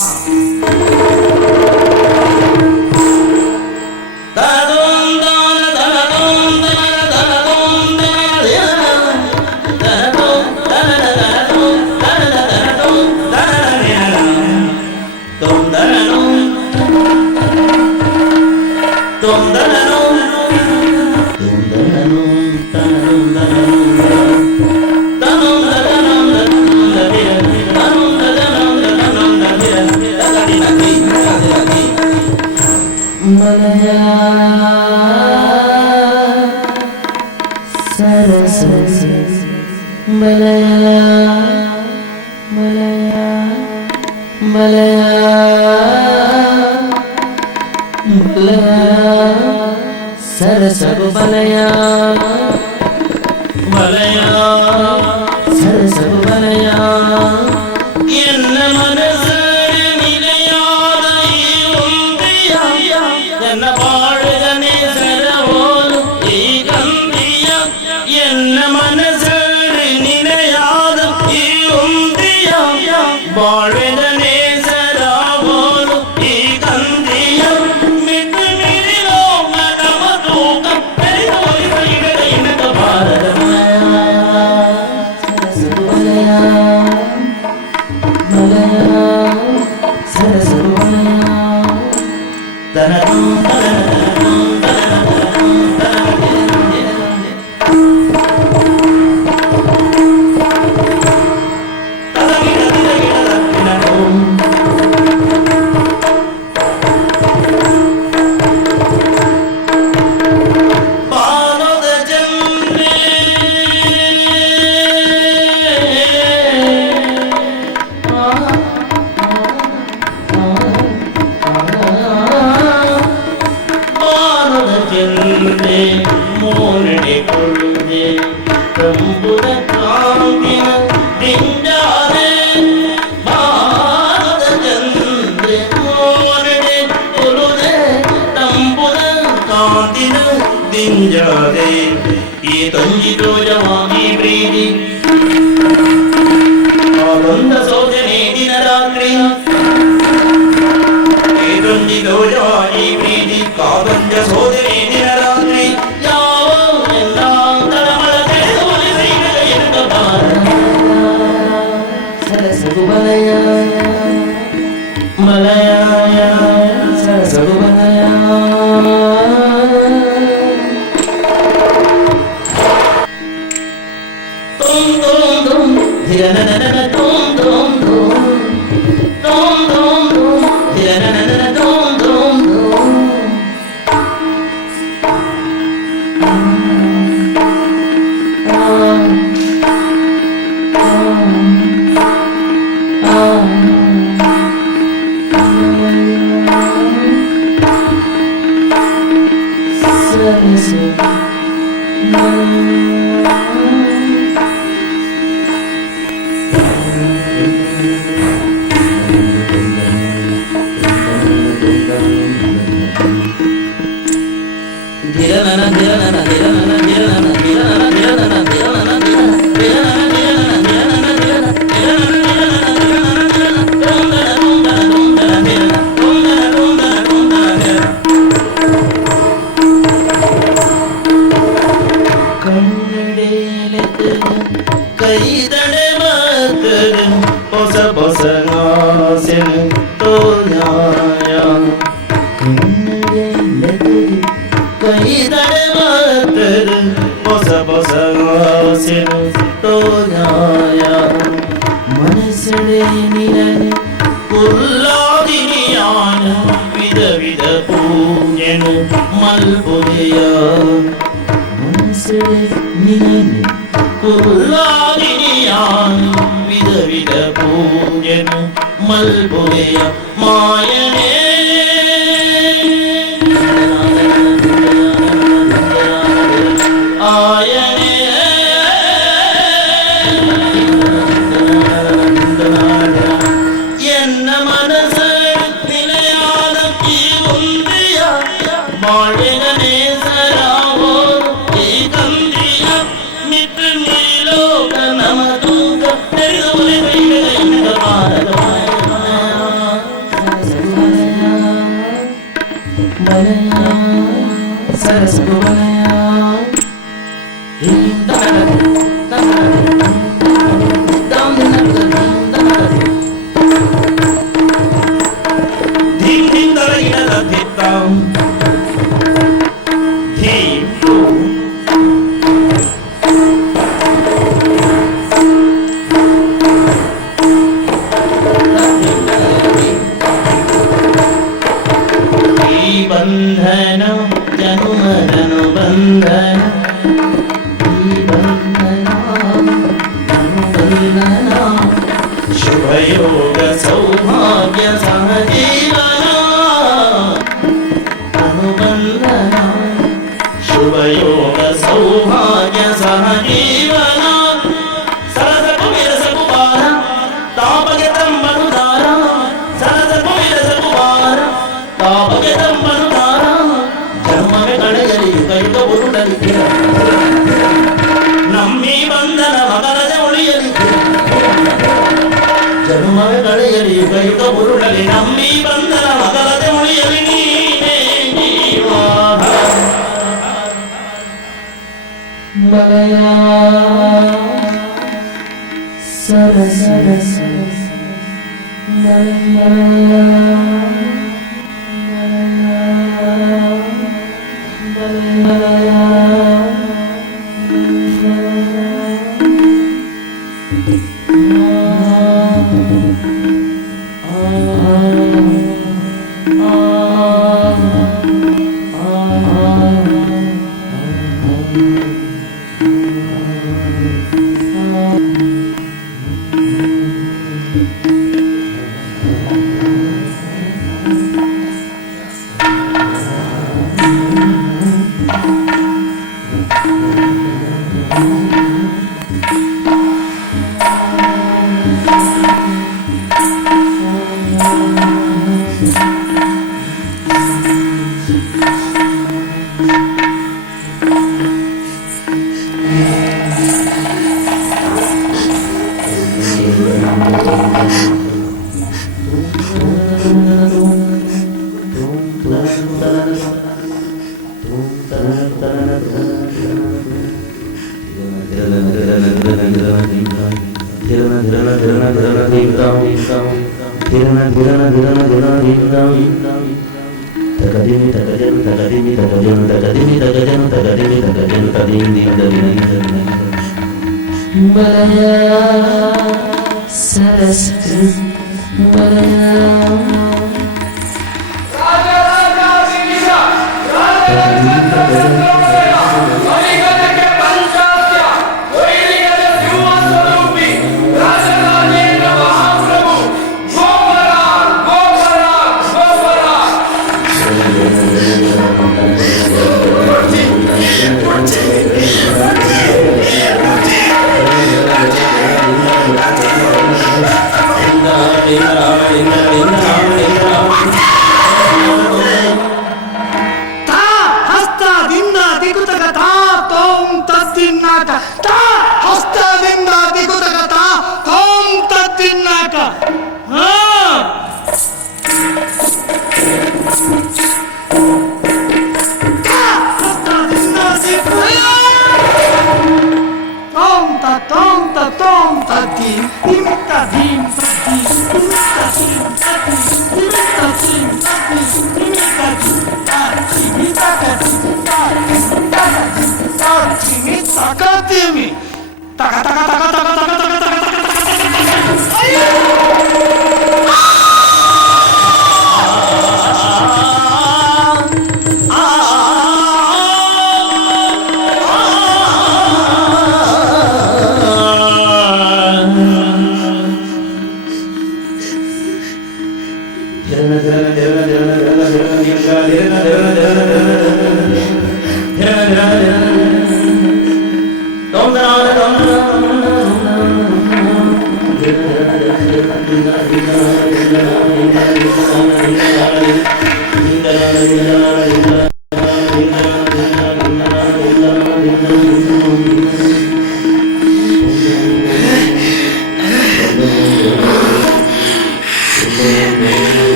ಸರಸರು ಬಲಯ ಬಲಯ ಸರಸರು ಬಲಯ ಎನ್ನ ಮನಸ್ಸರೆ ನಿಲೆಯಾದ ಈ ಉಂದಿಯ ಎನ್ನ ಬಾಳದನೆ ಸರವೋಲು ಈ ಗಂಧಿಯ ಎನ್ನ ಮನಸ್ಸರೆ ನಿಲೆಯಾದ ಈ ಉಂದಿಯ ಬಾಳದನೆ ಸರವೋಲು ಈ ಗಂಧಿಯ ಮಿಟ್ಟು ಮಿರಿಲೋ ಮನಮದೂಕ ಬೆರೆಯೋರಿ ಬೈಗಡ ಇನಕ ಭಾರತ ಸರಸರು ಬಲಯ ಬಲಯ ಸರಸರು ಬಲಯ ದನದೂ ದನದೂ ಈ ತಂಜಿತು ಜವಾಗಿ ಪ್ರೀತಿ ಆನಂದ ಸೋಜನೆ ದಿನ ರಾತ್ರಿ ಈ ತಂಜಿತು ಜವಾಗಿ ಪ್ರೀತಿ ಕಾದಂಜ ಸೋದನೆ ದಿನ ರಾತ್ರಿ ಯಾವ ಎಲ್ಲ ತಳಮಳ ಸರಸರು ಬಲಯ ಬಲಯ ಸರಸರು ಬಲಯ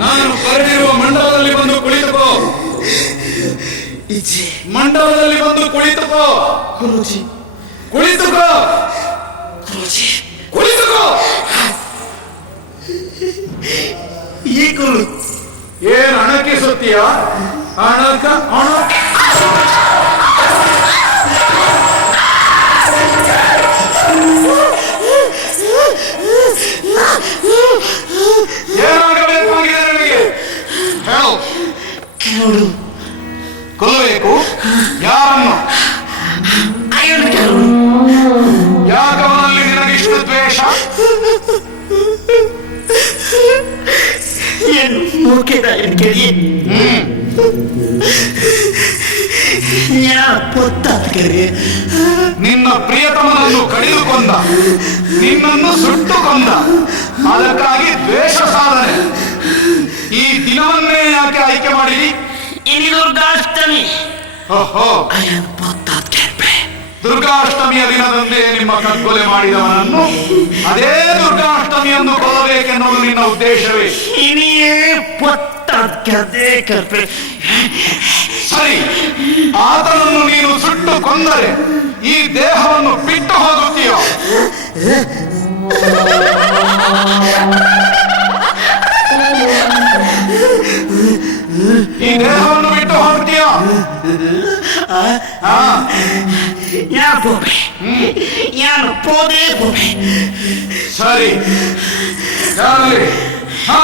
ನಾನು ಕರೆದಿರುವ ಮಂಡಲದಲ್ಲಿ ಬಂದು ಕುಳಿತುಕೋ. ಮಂಡಲದಲ್ಲಿ ಬಂದು ಕುಳಿತುಕೋ. ಕುಳಿತುಕೋ. ಕುಳಿತುಕೋ. ಏನ್ ಅಣಕಿಸುತ್ತೀಯ? ಅಣಕ ಏನಾಗಬೇಕಾಗಿದೆ ನನಗೆ? ಹೇಳು. ಕೊಲ್ಲಬೇಕು? ಯಾರನ್ನು? ಯಾಕವನಲ್ಲಿ ನಿನಗಿಷ್ಟು ದ್ವೇಷ? ಏನು ಮೂಕೆದ ಎಡ್ಕೆರಿ ನಿನ್ನ ಪ್ರಿಯತಮನನ್ನು ಕಡಿದುಕೊಂಡ, ನಿನ್ನನ್ನು ಸುಟ್ಟುಕೊಂಡ, ಅದಕ್ಕಾಗಿ ದ್ವೇಷ ಸಾಧನೆ. ಈ ದಿನವನ್ನೇ ಯಾಕೆ ಆಯ್ಕೆ ಮಾಡಿರಿ? ini ದುರ್ಗಾಷ್ಟಮಿ. ಓಹೋ, ದುರ್ಗಾಷ್ಟಮಿಯ ದಿನದಂದೇ ನಿಮ್ಮ ಕಗ್ಗೊಲೆ ಮಾಡಿದವನನ್ನು ಅದೇ ದುರ್ಗಾಷ್ಟಮಿಯನ್ನು ಕೊಲ್ಲಬೇಕೆನ್ನುವುದು ನಿನ್ನ ಉದ್ದೇಶವೇ? ಸರಿ, ಆತನನ್ನು ನೀನು ಸುಟ್ಟು ಕೊಂದರೆ ಈ ದೇಹವನ್ನು ಬಿಟ್ಟು ಹೋಗುತ್ತೀಯೋ? ಈ ದೇಹವನ್ನು ಬಿಟ್ಟು ಹೋಗ್ತೀಯೋ? ಸರಿ ಯಾರಲ್ಲಿ? ಹಾ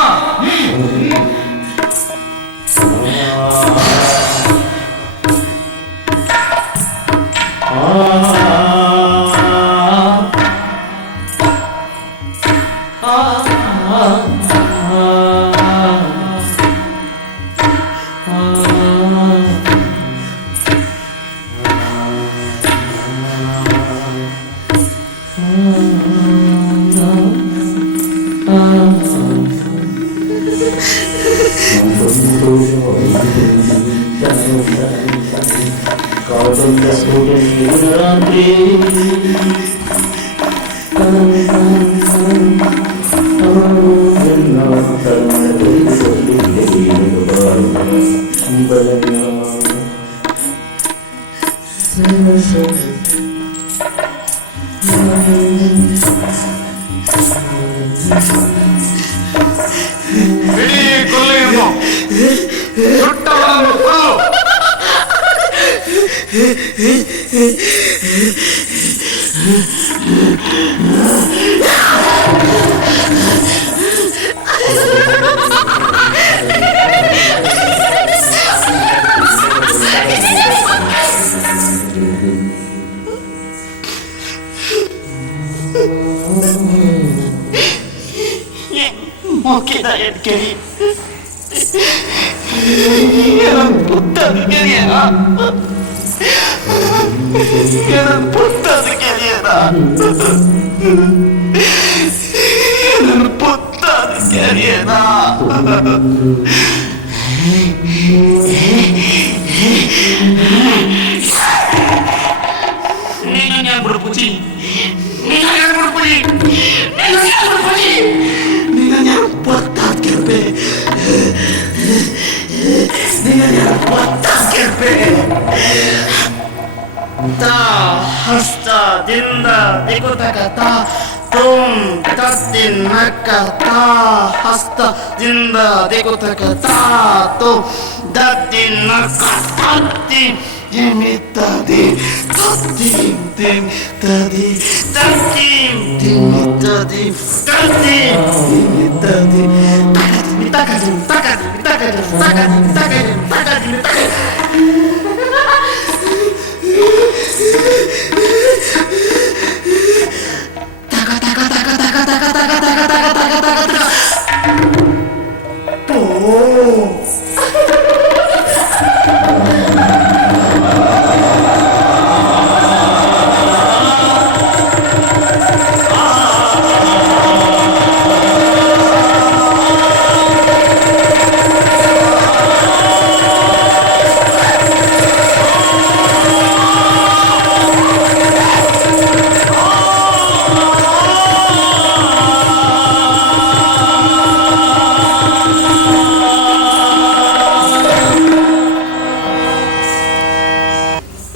ಬಿಡಿ ಕೊಲ್ಲೆಯನ್ನು ಸುಟ್ಟವರನ್ನು ಕೊಲ್ಲು. ಮುಖ್ಯದ ಎಡ್ಕೆರಿ ಪುತ್ತದ ಗೆಳೆಯರ ಪುತ್ತದ ಗೆಳೆಯರ ಪುತ್ತದ ಗೆಳೆಯರ ನೀನು ಬಿಡ್ಪುಚಿ ಹಸ್ತದಿಂದ ದಿಗುತಕತ ತುಂ ತತ್ತಿನ್ ಮಕ್ಕತ ಹಸ್ತದಿಂದ ದಿಗುತಕತ ತುಂ ದತ್ತಿನ್ ಮಕ್ಕತಿ ನಿಮಿತ್ತದಿ ತತ್ತಿಂ ತಿಮಿತ್ತದಿ ತತ್ತಿಂ ತಿಮಿತ್ತದಿ ತತ್ತಿಂ ತಿಮಿತ್ತದಿ ತಕದಿ ತಕದಿ ತಕದಿ ತಕದಿ ತಕದಿ ತಕದಿ ತಕದಿ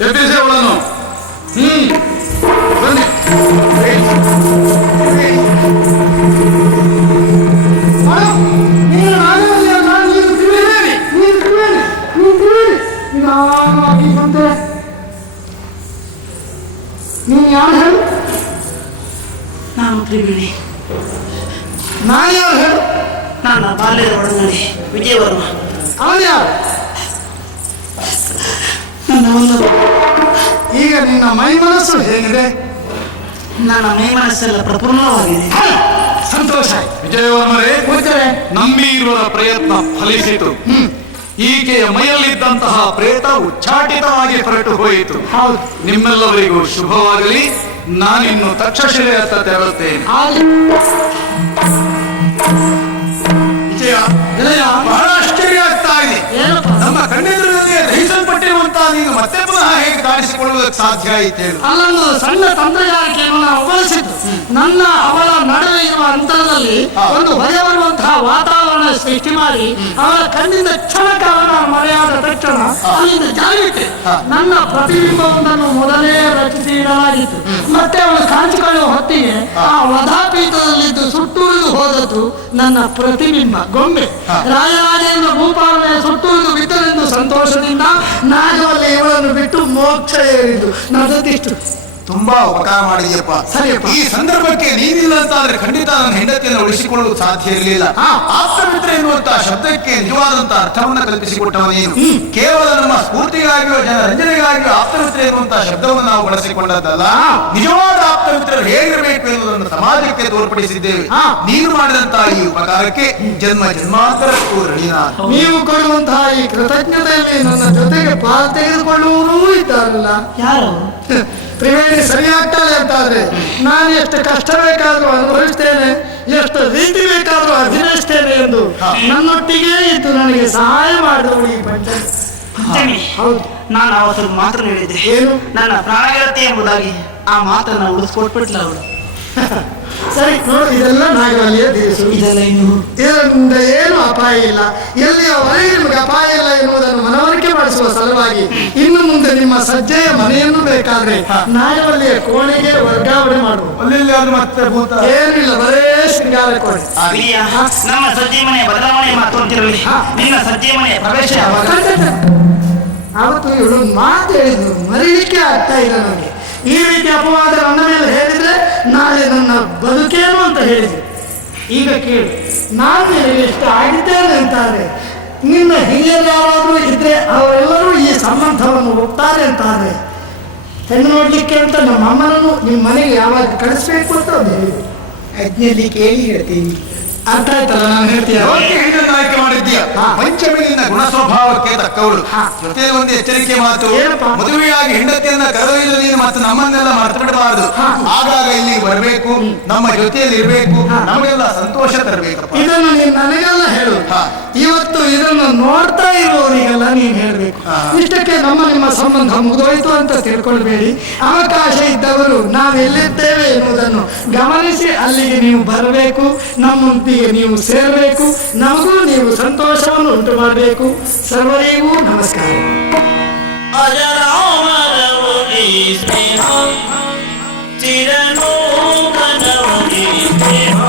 ಎಬ್ಬಿಸಿ ಅವಳನ್ನು. ಬನ್ನಿ. ನೀನು ಯಾರು ಹೇಳು? ನಾನು ತ್ರಿವೇಣಿ. ನಾನು ಯಾರು ಹೇಳು? ನನ್ನ ಬಾಲ್ಯದ ಒಡನಾಡಿ ವಿಜಯವರ್ಮ. ಅವನು ಯಾರು? ನನ್ನ ಒಂದು ಈಗ ನಿನ್ನ ಮೈ ಮನಸ್ಸು ಹೇಗಿದೆ? ನನ್ನ ಮೈ ಮನಸ್ಸೆಲ್ಲ ಪ್ರಪೂರ್ಣವಾಗಿದೆ. ಸಂತೋಷ. ವಿಜಯವರ್ಮರೇ, ಕೂತರೆ ನಮ್ಮೀರುವರ ಪ್ರಯತ್ನ ಫಲಿಸಿತು. ಈಕೆಯ ಮೈಯಲ್ಲಿದ್ದಂತಹ ಪ್ರೇತ ಉಚ್ಚಾಟಿತವಾಗಿ ಹೊರಟು ಹೋಯಿತು. ಹೌದು. ನಿಮ್ಮೆಲ್ಲವರಿಗೂ ಶುಭವಾಗಲಿ. ನಾನಿನ್ನು ತಕ್ಷಶಿಲೆಯತ್ತ ತೆರಳುತ್ತೇನೆ. ವಿಜಯ, ಬಹಳ ಆಶ್ಚರ್ಯ ಆಗ್ತಾ ಇದೆ. ಏನಪ್ಪ? ನಮ್ಮ ಕಣ್ಣೆದುರಲ್ಲಿ ದಹಿಸಲ್ಪಟ್ಟಿರುವಂತಹ ನೀನು ಮತ್ತೆ ಪುನಃ ಹೇಗೆ ಕಾಣಿಸಿಕೊಳ್ಳುವುದಕ್ಕೆ ಸಾಧ್ಯ ಆಯಿತು ಹೇಳು? ಅಲ್ಲೊಂದು ಸಣ್ಣ ತಂತ್ರಗಾರಿಕೆಯನ್ನು ನಾವು ಬಳಸಿದ್ದು. ನನ್ನ ಅವಳ ನಡುವೆ ಇರುವ ಅಂತರದಲ್ಲಿ ಒಂದು ಭಯ ಬರುವಂತಹ ವಾತಾವರಣ ಸೃಷ್ಟಿ ಮಾಡಿ ಅವಳ ಕಣ್ಣಿಂದ ಕ್ಷಣಕಾಲ ಮರೆಯಾದ ತಕ್ಷಣ ಅಲ್ಲಿಂದ ಜಾರಿಬಿಟ್ಟೆ. ನನ್ನ ಪ್ರತಿಬಿಂಬವೊಂದನ್ನು ಮೊದಲೇ ರಚಿಸಿ ಇಡಲಾಗಿತ್ತು. ಮತ್ತೆ ಅವಳು ಕಾಣಿಸಿಕೊಳ್ಳುವ ಹೊತ್ತಿಗೆ ಆ ವಧಾಪೀಠದಲ್ಲಿದ್ದು ಸುಟ್ಟುರಿದು ಹೋದದ್ದು ನನ್ನ ಪ್ರತಿಬಿಂಬ ಗೊಂಬೆ. ರಾಜರಾಜೇಂದ್ರ ಭೂಪಾಲನೆ ಸುಟ್ಟುರಿದು ಬಿದ್ದರೆಂದು ಸಂತೋಷದಿಂದ ನಾಗವಲ್ಲಿ ಇವಳನ್ನು ಬಿಟ್ಟು ಮೋಕ್ಷ ಏರಿದು ನದತಿಷ್ಟು ತುಂಬಾ ಉಪಕಾರ ಮಾಡಿದ್ಯಪ್ಪ. ಸರಿಯಪ್ಪ. ಈ ಸಂದರ್ಭಕ್ಕೆ ನೀನಿಲ್ಲ ಅಂತಾದ್ರೆ ಖಂಡಿತ ನನ್ನ ಹೆಂಡತಿಯನ್ನು ಉಳಿಸಿಕೊಳ್ಳಲು ಸಾಧ್ಯ ಇರಲಿಲ್ಲ. ಆಪ್ತಮಿತ್ರ ಎನ್ನುವಂತಹ ಶಬ್ದಕ್ಕೆ ನಿಜವಾದಂತಹ ಅರ್ಥವನ್ನ ಕಲ್ಪಿಸಿಕೊಟ್ಟವ ನೀನು. ಕೇವಲ ನಮ್ಮ ಸ್ಫೂರ್ತಿಗಾಗಿಯೋ ಜನರಂಜನೆಗಾಗಿಯೋ ಆಪ್ತಮಿತ್ರ ಎನ್ನುವಂತಹ ಶಬ್ದವನ್ನು ನಾವು ಬಳಸಿಕೊಂಡದ್ದಲ್ಲ. ನಿಜವಾದ ಆಪ್ತಮಿತ್ರರು ಹೇಗಿರಬೇಕು ಎನ್ನುವುದನ್ನು ಸಮಾಜಕ್ಕೆ ತೋರ್ಪಡಿಸಿದ್ದೇವೆ. ನೀನು ಮಾಡಿದಂತಹ ಈ ಉಪಕಾರಕ್ಕೆ ಜನ್ಮ ಜನ್ಮಾಂತರಕ್ಕೂ ಋಣಿನಾದ. ನೀವು ಕೊಡುವಂತಹ ಈ ಕೃತಜ್ಞತೆಯಲ್ಲಿ ನನ್ನ ಜೊತೆಗೆ ಪಾಲು ತೆಗೆದುಕೊಳ್ಳುವವರೂ ಇದ್ದಾರಲ್ಲ. ಯಾರು? ತ್ರಿವೇಣಿ ಸರಿಯಾಗ್ತಾಳೆ ಅಂತಾದ್ರೆ ನಾನು ಎಷ್ಟು ಕಷ್ಟ ಬೇಕಾದ್ರೂ ಅನುಭವಿಸ್ತೇನೆ, ಎಷ್ಟು ರೀತಿ ಬೇಕಾದ್ರೂ ಅಭಿನಯಿಸ್ತೇನೆ ಎಂದು ನನ್ನೊಟ್ಟಿಗೆ ಇದ್ದು ನನಗೆ ಸಹಾಯ ಮಾಡಿದವು ಈ ಪಂಚಮಿ. ಹೌದು, ನಾನು ಅವತ್ತು ಮಾತು ಹೇಳಿದ್ದೆ. ಏನು? ನನ್ನ ಪ್ರಾಣಗತೆ ಎಂಬುದಾಗಿ ಆ ಮಾತನ್ನ ಉಳಿಸ್ಕೊಟ್ಬಿಟ್ಲ ಅವಳು. ಸರಿ ನೋಡು, ಇದೆಲ್ಲ ನಾಗವಲ್ಲಿಯೇ ತೀರಿಸು. ಇದೆಲ್ಲ ಇನ್ನು ಇದರಿಂದ ಏನು ಅಪಾಯ ಇಲ್ಲ, ಎಲ್ಲಿಯವರೆಗೆ ನಿಮಗೆ ಅಪಾಯ ಇಲ್ಲ ಎನ್ನುವುದನ್ನು ಮನವರಿಕೆ ಮಾಡಿಸುವ ಸಲುವಾಗಿ ಇನ್ನು ಮುಂದೆ ನಿಮ್ಮ ಸಜ್ಜೆಯ ಮನೆಯನ್ನು ಬೇಕಾದ್ರೆ ನಾಗವಲ್ಲಿಯ ಕೋಣೆಗೆ ವರ್ಗಾವಣೆ ಮಾಡುವ. ಅಲ್ಲಿ ಮತ್ತೆ ಭೂತ ಏನಿಲ್ಲ, ಬರೇ ಶೃಂಗಾರ ಕೋಣೆ. ಪ್ರಿಯ, ನಮ್ಮ ಸಜ್ಜೆ ಮನೆ ಬದಲಾವಣೆ ಮಾತು ಅಂತಿರಲಿ. ನಿನ್ನ ಸಜ್ಜೆ ಮನೆ ಪ್ರವೇಶ ಯಾವಾಗ? ಅವತ್ತು ಇವಳು ಮಾತು ಹೇಳಿದ್ರು, ಮರೀಲಿಕ್ಕೆ ಆಗ್ತಾ ಇಲ್ಲ ನನಗೆ. ಈ ರೀತಿ ಅಪವಾದ ನನ್ನ ಮೇಲೆ ಹೇಳಿದ್ರೆ ನಾಳೆ ನನ್ನ ಬದುಕೇನು ಅಂತ ಹೇಳಿದ್ರು. ಈಗ ಕೇಳಿ, ನಾನು ನಿನಗೆ ಇಷ್ಟ ಆಗಿದ್ದೇನೆ ಅಂತಾರೆ, ನಿನ್ನ ಹಿರಿಯರು ಯಾರಾದರೂ ಇದ್ರೆ ಅವರೆಲ್ಲರೂ ಈ ಸಂಬಂಧವನ್ನು ಒಪ್ತಾರೆ ಅಂತಾರೆ. ಹೆಣ್ಣು ನೋಡ್ಲಿಕ್ಕೆ ಅಂತ ನಮ್ಮ ಅಮ್ಮನನ್ನು ನಿಮ್ಮ ಮನೆಗೆ ಯಾವಾಗ ಕಳಿಸ್ಬೇಕು ಅಂತ ಅವ್ರು ಹೇಳಿದ್ರು. ಅಜ್ಞಲ್ಲಿ ಕೇಳಿ ಹೇಳ್ತೀನಿ. ಅರ್ಥ ಆಯ್ತಲ್ಲ ನಾನು ಹೇಳ್ತೀಯ? ಹೆಣ್ಣನ್ನು ಆಯ್ಕೆ ಮಾಡಿದ್ದೀಯ. ಪಂಚಮಿ ನಿನ್ನ ಗುಣ ಸ್ವಭಾವಕ್ಕೆ ತಕ್ಕವಳು. ಜೊತೆ ಒಂದು ಎಚ್ಚರಿಕೆ ಮಾತು, ಏನಪ್ಪಾ? ಮದುವೆಯಾಗಿ ಹೆಂಡತಿಯನ್ನ ಕರೆದೊಯ್ದು ನೀನು ಮತ್ತೆ ನಮ್ಮನ್ನೆಲ್ಲ ಮರೆತು ಬಿಡಬಾರದು. ಆಗಾಗ ಇಲ್ಲಿಗೆ ಬರಬೇಕು, ನಮ್ಮ ಜೊತೆಯಲ್ಲಿ ಇರಬೇಕು, ನಮಗೆಲ್ಲ ಸಂತೋಷ ತರಬೇಕಪ್ಪ. ಇದನ್ನು ನೀನು ನನಗೆಲ್ಲ ಹೇಳು. ಇವತ್ತು ಇದನ್ನು ನೋಡ್ತಾ ಇರುವವರಿಗೆಲ್ಲ ನೀನು ಹೇಳಬೇಕು. ಇಷ್ಟಕ್ಕೆ ನಿಮ್ಮ ಸಂಬಂಧ ಮುಗಿದೋಯ್ತು ಅಂತ ತಿಳ್ಕೊಳ್ಬೇಡಿ. ಅವಕಾಶ ಇದ್ದವರು ನಾವೆಲ್ಲಿದ್ದೇವೆ ಎನ್ನುವುದನ್ನು ಗಮನಿಸಿ ಅಲ್ಲಿಗೆ ನೀವು ಬರಬೇಕು, ನಮ್ಮೊಂದಿಗೆ ನೀವು ಸೇರಬೇಕು, ನಮಗೂ ನೀವು ಸಂತೋಷವನ್ನು ಉಂಟು ಮಾಡಬೇಕು. ಸರ್ವರಿಗೂ ನಮಸ್ಕಾರ. ಅಜರಾಮರವು ಈ ಸ್ನೇಹ ಚಿರನೂತನವು ಈ ಸ್ನೇಹ